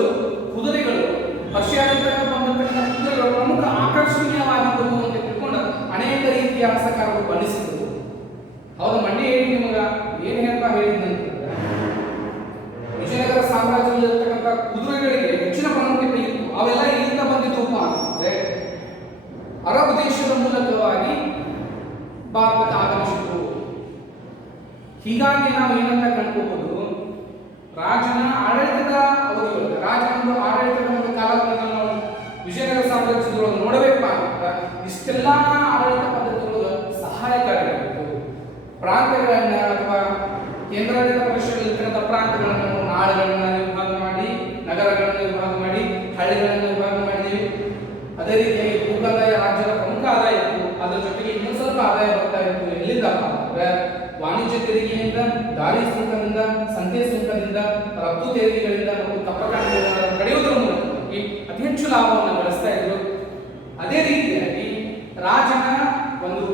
ಕುದುರೆಗಳು, ಪರ್ಷಿಯಾದಿಂದ ಬಂದಿರತಕ್ಕಂಥ ಕುದುರೆಗಳು ಪ್ರಮುಖ ಆಕರ್ಷಣೀಯವಾಗಿದ್ದವು ಅಂತ ತಿಳ್ಕೊಂಡು ಅನೇಕ ರೀತಿಯ ಇತಿಹಾಸಕಾರರು ಬಣ್ಣಿಸಿದರು. ಹೌದು, ಮಂಡಿ ಹೇಳಿ ನಿಮಗ ಏನು ಹೇಳ್ತಾ ಹೇಳಿದಂತಂದ್ರೆ ವಿಜಯನಗರ ಸಾಮ್ರಾಜ್ಯದಲ್ಲಿರ್ತಕ್ಕಂಥ ಕುದುರೆಗಳಿಗೆ ಹೆಚ್ಚಿನ ಪ್ರಾಮುಖ್ಯತೆ ಇತ್ತು. ಅವೆಲ್ಲ ಎಲ್ಲಿಂದ ಬಂದಿದ್ದವಪ್ಪ ಅಂತಂದ್ರೆ ಅರಬ್ ದೇಶದ ಮೂಲಕವಾಗಿ ಭಾರತಕ್ಕೆ ಆಗಮಿಸಿತು. ಹೀಗಾಗಿ ನಾವು ಏನಂತ ಕಂಡುಕೋಬಹುದು, ರಾಜನ ಆಡಳಿತದ ಅವಧಿಯೊಳಗೆ, ರಾಜನ ಆಡಳಿತದ ಒಂದು ಕಾಲವನ್ನು ನಾವು ವಿಜಯನಗರ ಸಾಮ್ರಾಜ್ಯದೊಳಗೆ ನೋಡಬೇಕಪ್ಪ ಅಂತ ಇಷ್ಟೆಲ್ಲ ಆಡಳಿತ ಪದ್ಧತಿಗಳು ಸಹಾಯಕಾರಿಯಾಗಿತ್ತು. ಪ್ರಾಂತ್ಯಗಳನ್ನ ಅಥವಾ ಕೇಂದ್ರಾಡಳಿತ ಪ್ರದೇಶದಲ್ಲಿರ್ತಕ್ಕಂಥ ಪ್ರಾಂತ್ಯಗಳನ್ನು ನಾಡುಗಳನ್ನ ವಿಭಾಗ ಮಾಡಿ, ನಗರಗಳನ್ನು ವಿಭಾಗ ಮಾಡಿ, ಹಳ್ಳಿಗಳನ್ನು ವಿಭಾಗ ಮಾಡಿದ್ದೀವಿ. ಅದೇ ರೀತಿಯಾಗಿ ಭೂಕಂದಾಯ ರಾಜ್ಯದ ಪ್ರಮುಖ ಆದಾಯ ಇತ್ತು. ಅದರ ಜೊತೆಗೆ ಇನ್ನೊಂದು ಸ್ವಲ್ಪ ಆದಾಯ ಬರ್ತಾ ಇತ್ತು. ಎಲ್ಲಿಂದಪ್ಪ ಅಂದ್ರೆ ವಾಣಿಜ್ಯ ತೆರಿಗೆಯಿಂದ, ದಾರಿ ಸುಂಕದಿಂದ, ಸಂತೆ ಸುಂಕದಿಂದ, ರಫ್ತು ತೆರಿಗೆಗಳಿಂದ ಮತ್ತು ಕಪ್ಪಕಾಣಿಕೆಗಳನ್ನು ಪಡೆಯುವುದರ ಮೂಲಕವಾಗಿ ಅತಿ ಹೆಚ್ಚು ಲಾಭವನ್ನು ಗಳಿಸ್ತಾ ಇದ್ರು. ಅದೇ ರೀತಿಯಾಗಿ ರಾಜನ ಒಂದು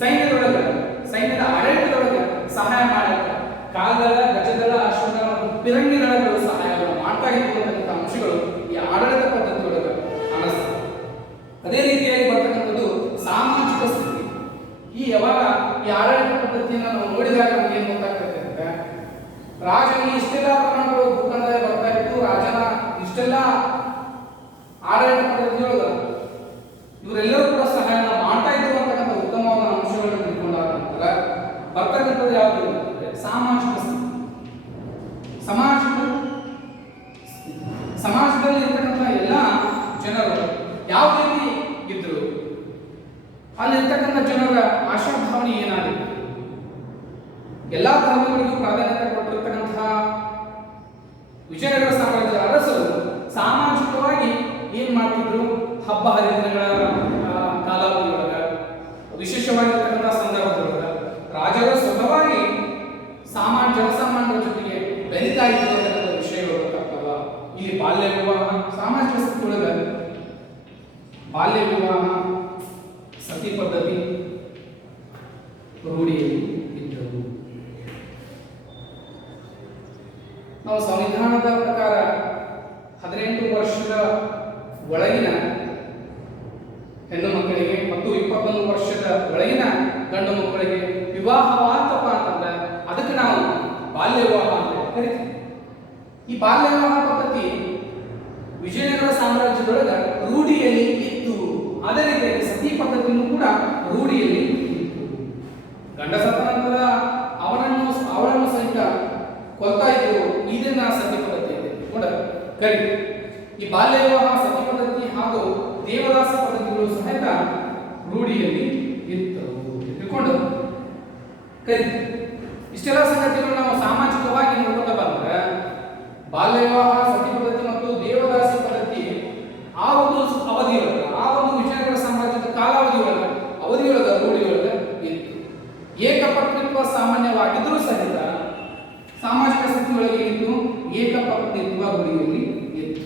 ಸೈನ್ಯದ ಆಡಳಿತದೊಳಗೆ ಸಹಾಯ ಮಾಡಕ್ಕೆ ಕಾಲ್ದಳ, ಗಜದಳ, ಅಶ್ವದಳ ಮತ್ತು ಪಿರಂಗಿದಳಗಳು ಸಹಾಯವನ್ನು ಮಾಡ್ತಾ ಇತ್ತು ಅಂತಕ್ಕಂಥ ಅಂಶಗಳು ಈ ಆಡಳಿತ ಪದ್ಧತಿಯೊಳಗೆ ಕಾಣಿಸ್ತದೆ. ಅದೇ ರೀತಿಯಾಗಿ ಬರ್ತಕ್ಕಂಥದ್ದು ಸಾಮಾಜಿಕ ಸ್ಥಿತಿ. ಯಾವಾಗ ಈ ಆಡಳಿತ ಪದ್ಧತಿಯನ್ನು ನಾವು ನೋಡಿದಾಗ ನಮ್ಗೆ ಏನು ಗೊತ್ತಾಗ್ತದೆ ಅಂದ್ರೆ ರಾಜನಿಗೆ ಇಷ್ಟೆಲ್ಲ ಪ್ರಮಾಣಗಳು ಭೂಕಂದಾಯ ಬರ್ತಾ ಇತ್ತು. ರಾಜನ ಇಷ್ಟೆಲ್ಲ ಆಡಳಿತ ಪದ್ಧತಿಯೊಳಗೆ ಇವರೆಲ್ಲರೂ ಕೂಡ ಸಹಾಯನ ಮಾಡ್ತಾ ಇದ್ರು ಅಂತಕ್ಕಂಥ ಉತ್ತಮವಾದ ಅಂಶಗಳನ್ನು ತಿಳ್ಕೊಂಡಾಗ ನಂತರ ಬರ್ತಕ್ಕಂಥದ್ದು ಯಾವುದು ಅಂದ್ರೆ ಸಾಮಾಜಿಕ ಸ್ಥಿತಿ. ಸಮಾಜದಲ್ಲಿ ಇರ್ತಕ್ಕಂಥ ಎಲ್ಲ ಜನರು ಯಾವ ರೀತಿ ಇದ್ರು, ಅಲ್ಲಿರ್ತಕ್ಕಂಥ ಜನರ ಆಶಾಭಾವನೆ ಏನಾಗಿತ್ತು, ಎಲ್ಲಾ ಧರ್ಮಗಳಿಗೂ ಪ್ರಾಧಾನ್ಯತೆ ಕೊಟ್ಟಿರ್ತಕ್ಕಂತಹ ವಿಜಯನಗರ ಸಾಮ್ರಾಜ್ಯದ ಅರಸರು ಸಾಮಾಜಿಕವಾಗಿ ಏನ್ ಮಾಡ್ತಿದ್ರು, ಹಬ್ಬ ಹರಿದಿನಗಳ ಕಾಲಾವಧಿಯೊಳಗ, ವಿಶೇಷವಾಗಿರ್ತಕ್ಕಂಥ ಸಂದರ್ಭದೊಳಗ ರಾಜರ ಸ್ವತಃವಾಗಿ ಜನಸಾಮಾನ್ಯರ ಜೊತೆಗೆ ಬೆರೀತಾ ಇದ್ರು ಅಂತಕ್ಕಂಥ ವಿಷಯಗಳು ಗೊತ್ತಾಗ್ತವ. ಇಲ್ಲಿ ಬಾಲ್ಯ ವಿವಾಹ, ಸಾಮಾಜಿಕ ಸ್ಥಿತಿಯೊಳಗ ಬಾಲ್ಯ ವಿವಾಹ, ಸತಿ ಪದ್ಧತಿ ರೂಢಿಯಲ್ಲಿ ಇದ್ದವು. ನಾವು ಸಂವಿಧಾನದ ಪ್ರಕಾರ 18 ವರ್ಷದ ಒಳಗಿನ ಹೆಣ್ಣು ಮಕ್ಕಳಿಗೆ ಮತ್ತು 21 ವರ್ಷದ ಒಳಗಿನ ಗಂಡು ಮಕ್ಕಳಿಗೆ ವಿವಾಹವಾತಪ್ಪ ಅಂತಂದ್ರೆ ಅದಕ್ಕೆ ನಾವು ಬಾಲ್ಯ ವಿವಾಹ ಅಂತ ಕರಿತೀವಿ. ಈ ಬಾಲ್ಯ ವಿವಾಹ ಪದ್ಧತಿ ವಿಜಯನಗರ ಸಾಮ್ರಾಜ್ಯದೊಳಗ ರೂಢಿಯಲ್ಲಿ ಇತ್ತು. ಅದೇ ರೀತಿಯಾಗಿ ಸತಿ ಪದ್ಧತಿಯೂ ಕೂಡ ರೂಢಿಯಲ್ಲಿ ಇತ್ತು. ಗಂಡ ಸತ್ತ ನಂತರ ಅವಳನ್ನು ಸಹಿತ ಕೊಲ್ತಾ ಇದ್ರು. ಇದನ್ನ ಸತಿ ಪದ್ಧತಿ ಕೂಡ ಕರೀತೀವಿ. ಈ ಬಾಲ್ಯ ವಿವಾಹ, ಸತಿ ಪದ್ಧತಿ ಹಾಗೂ ದೇವದಾಸ ಪದ್ಧತಿಗಳು ಸಹಿತ ರೂಢಿಯಲ್ಲಿ ಇತ್ತು ತಿಳ್ಕೊಂಡು ಕರೀತೀವಿ. ಇಷ್ಟೆಲ್ಲ ಸಂಗತಿಗಳು ನಾವು ಸಾಮಾಜಿಕವಾಗಿ ನೋಡ್ಕೊತಾ ಬಂದ್ರೆ ಬಾಲ್ಯ ವಿವಾಹ, ಸತಿ ಪದ್ಧತಿ ಮತ್ತು ದೇವದಾಸಿ ಪದ್ಧತಿ ಆ ಒಂದು ಅವಧಿಯೊಳಗೆ, ಆ ಒಂದು ವಿಜಯನಗರ ಸಾಮ್ರಾಜ್ಯದ ಕಾಲಾವಧಿಯೊಳಗೆ, ಅವಧಿಯೊಳಗೆ, ರೂಢಿಯೊಳಗೆ ಇತ್ತು. ಏಕಪತ್ನಿತ್ವ ಸಾಮಾನ್ಯವಾಗಿದ್ರೂ ಸಹಿತ ಸಾಮಾಜಿಕ ಸ್ಥಿತಿಯೊಳಗೆ ಏನಿತ್ತು? ಏಕಪತ್ನಿತ್ವ ರೂಢಿಯಲ್ಲಿ ಇತ್ತು.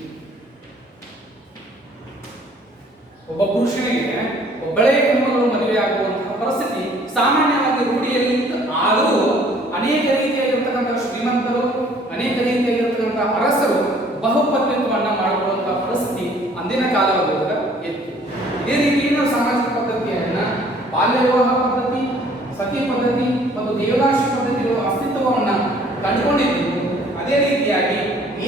ಒಬ್ಬ ಪುರುಷನಿಗೆ ಒಬ್ಬಳೇ ಹೆಣ್ಣುಮಗಳು ಮದುವೆ ಆಗುವಂತಹ ಪರಿಸ್ಥಿತಿ ಸಾಮಾನ್ಯವಾಗಿ ರೂಢಿಯಲ್ಲಿ ಇತ್ತು. ಆದರೂ ಅನೇಕ ರೀತಿಯಾಗಿರ್ತಕ್ಕಂತಹ ಶ್ರೀಮಂತರು, ಅನೇಕ ರೀತಿಯಾಗಿರ್ತಕ್ಕಂತಹ ಅರಸರು ಬಹುಪತ್ನಿತ್ವವನ್ನು ಮಾಡಿಕೊಳ್ಳುವಂತಹ ಪರಿಸ್ಥಿತಿ ಅಂದಿನ ಕಾಲದಲ್ಲಿ ಇತ್ತು. ಇದೇ ರೀತಿಯಿಂದ ಸಾಮಾಜಿಕ ಪದ್ಧತಿಯನ್ನ ಬಾಲ್ಯ ವಿವಾಹ ಪದ್ಧತಿ, ಸತಿ ಪದ್ಧತಿ ಮತ್ತು ದೇವದಾಸಿ ಪದ್ಧತಿಗಳು ಅಸ್ತಿತ್ವವನ್ನು ಕಂಡುಕೊಂಡಿದ್ದು. ಅದೇ ರೀತಿಯಾಗಿ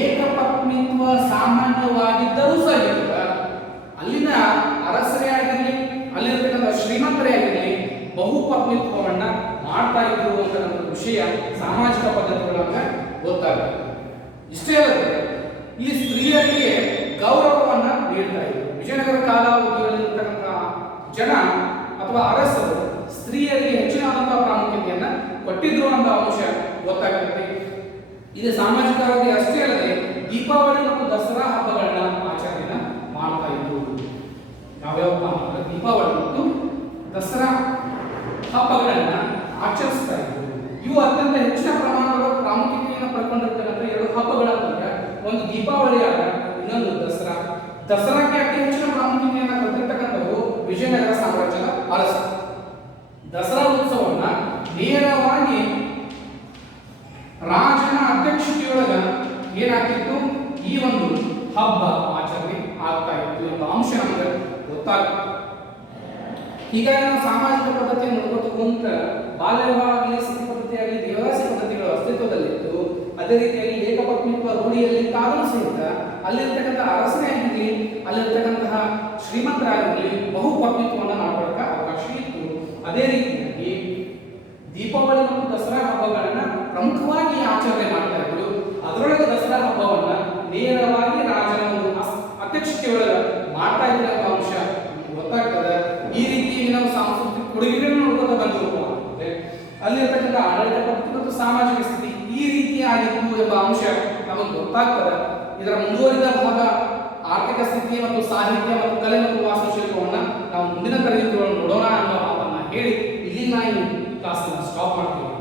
ಏಕಪತ್ನಿತ್ವ ಸಾಮಾನ್ಯವಾಗಿದ್ದರೂ ಸಹಿತ ಅಲ್ಲಿನ ಅರಸರೇ ಆಗಿರಲಿ, ಅಲ್ಲಿರ್ತಕ್ಕಂಥ ಶ್ರೀಮಂತರೇ ಆಗಿರಲಿ ಬಹುಪತ್ನಿತ್ವವನ್ನ ಮಾಡ್ತಾ ಇದ್ರು ಅಂತ ಒಂದು ವಿಷಯ ಸಾಮಾಜಿಕ ಪದ್ಧತಿಗಳಾಗ ಗೊತ್ತಾಗುತ್ತೆ. ಇಷ್ಟೇ ಅಲ್ಲದೆ ಈ ಸ್ತ್ರೀಯರಿಗೆ ಗೌರವವನ್ನ ನೀಡ್ತಾ ಇದ್ರು. ವಿಜಯನಗರ ಕಾಲಾವಧಿಯಲ್ಲಿರ್ತಕ್ಕಂಥ ಜನ ಅಥವಾ ಅರಸರು ಸ್ತ್ರೀಯರಿಗೆ ಹೆಚ್ಚಿನವಾದಂತಹ ಪ್ರಾಮುಖ್ಯತೆಯನ್ನ ಕೊಟ್ಟಿದ್ರು ಅಂತ ಅಂಶ ಗೊತ್ತಾಗುತ್ತೆ. ಇದು ಸಾಮಾಜಿಕ ಅವಧಿ ಅಷ್ಟೇ ಅಲ್ಲದೆ ದೀಪಾವಳಿ ಮತ್ತು ದಸರಾ ಹಬ್ಬಗಳನ್ನ ಆಚರಣೆಯನ್ನ ಮಾಡ್ತಾ ಇದ್ರು. ಯಾವ್ಯಾವ ಅಂದ್ರೆ ದೀಪಾವಳಿ ಮತ್ತು ದಸರಾ ಹಬ್ಬಗಳನ್ನ ಆಚರಿಸ್ತಾ ಇದ್ರು. ಇವು ಅತ್ಯಂತ ಹೆಚ್ಚಿನ ಪ್ರಮಾಣದ ಪ್ರಾಮುಖ್ಯತೆಯನ್ನು ಪಡ್ಕೊಂಡಿರ್ತಕ್ಕಂಥ ಎರಡು ಹಬ್ಬಗಳಾದಂದ್ರೆ ಒಂದು ದೀಪಾವಳಿ ಆದ, ಇನ್ನೊಂದು ದಸರಾ. ದಸರಾಕ್ಕೆ ಅತಿ ಹೆಚ್ಚಿನ ಪ್ರಾಮುಖ್ಯತೆಯನ್ನು ಕೊಟ್ಟಿರ್ತಕ್ಕಂಥವು ವಿಜಯನಗರ ಸಾಮ್ರಾಜ್ಯದ ಅರಸ. ದಸರಾ ಉತ್ಸವವನ್ನ ನೇರವಾಗಿ ರಾಜನ ಅಧ್ಯಕ್ಷತೆಯೊಳಗ ಏನಾಗ್ತಿತ್ತು? ಈ ಒಂದು ಹಬ್ಬ ಆಚರಣೆ ಆಗ್ತಾ ಇತ್ತು ಎಂಬ ಅಂಶ ನಮಗೆ ಗೊತ್ತಾಗುತ್ತೆ. ಹೀಗಾಗಿ ನಾವು ಸಾಮಾಜಿಕ ಪದ್ಧತಿಯನ್ನು ನೋಡ್ಕೊತ ಕುಂತ ಬಾಲ್ಯ ವಿವಾಹ ಆಗಲಿ, ಸತಿ ಪದ್ಧತಿ ಆಗಲಿ, ದೇವದಾಸಿ ಪದ್ಧತಿಗಳು ಅಸ್ತಿತ್ವದಲ್ಲಿತ್ತು. ಅದೇ ರೀತಿಯಾಗಿ ಏಕಪತ್ನಿತ್ವ ರೂಢಿಯಲ್ಲಿ ಕಾಲೂ ಸಹಿತ ಅಲ್ಲಿರ್ತಕ್ಕಂಥ ಅರಸನೇ ಆಗಿರಲಿ, ಅಲ್ಲಿರ್ತಕ್ಕಂತಹ ಶ್ರೀಮಂತರಾಗಿರಲಿ ಬಹುಪತ್ನಿತ್ವವನ್ನು ಮಾಡ್ಕೊಳ್ಳೋಕೆ ಅವಕಾಶ ಇತ್ತು. ಅದೇ ರೀತಿಯಾಗಿ ದೀಪಾವಳಿ ಮತ್ತು ದಸರಾ ಹಬ್ಬಗಳನ್ನ ಪ್ರಮುಖವಾಗಿ ಆಚರಣೆ ಮಾಡ್ತಾ ಇದ್ರು. ಅದರೊಳಗೆ ದಸರಾ ಹಬ್ಬವನ್ನ ನೇರವಾಗಿ ರಾಜನ ಒಂದು ಅಧ್ಯಕ್ಷತೆಯೊಳಗೆ ಮಾಡ್ತಾ ಇದ್ದ ಅಂಶ ಗೊತ್ತಾಗ್ತದೆ. ಈ ರೀತಿಯಾಗಿ ನಾವು ಸಾಂಸ್ಕೃತಿಕ ಕೊಡುಗೆಗಳನ್ನು ನೋಡ್ಕೊತ ಬಂದಿರುವ ಅಲ್ಲಿರ್ತಕ್ಕಂಥ ಆಡಳಿತ ಪದ್ಧತಿ ಮತ್ತು ಸಾಮಾಜಿಕ ಸ್ಥಿತಿ ಈ ರೀತಿಯಾಗಿತ್ತು ಎಂಬ ಅಂಶ ನಮಗೆ ಗೊತ್ತಾಗ್ತದೆ. ಇದರ ಮುಂದುವರಿದ ಭಾಗ ಆರ್ಥಿಕ ಸ್ಥಿತಿ ಮತ್ತು ಸಾಹಿತ್ಯ ಮತ್ತು ಕಲೆ ಮತ್ತು ವಾಸ್ತುಶಿಲ್ಪವನ್ನ ನಾವು ಮುಂದಿನ ತರಗತಿಗಳನ್ನು ನೋಡೋಣ ಅನ್ನೋ ಮಾತನ್ನ ಹೇಳಿ ಇಲ್ಲಿ ನಾನು ಕ್ಲಾಸ್ ಸ್ಟಾಪ್ ಮಾಡ್ತೀವಿ.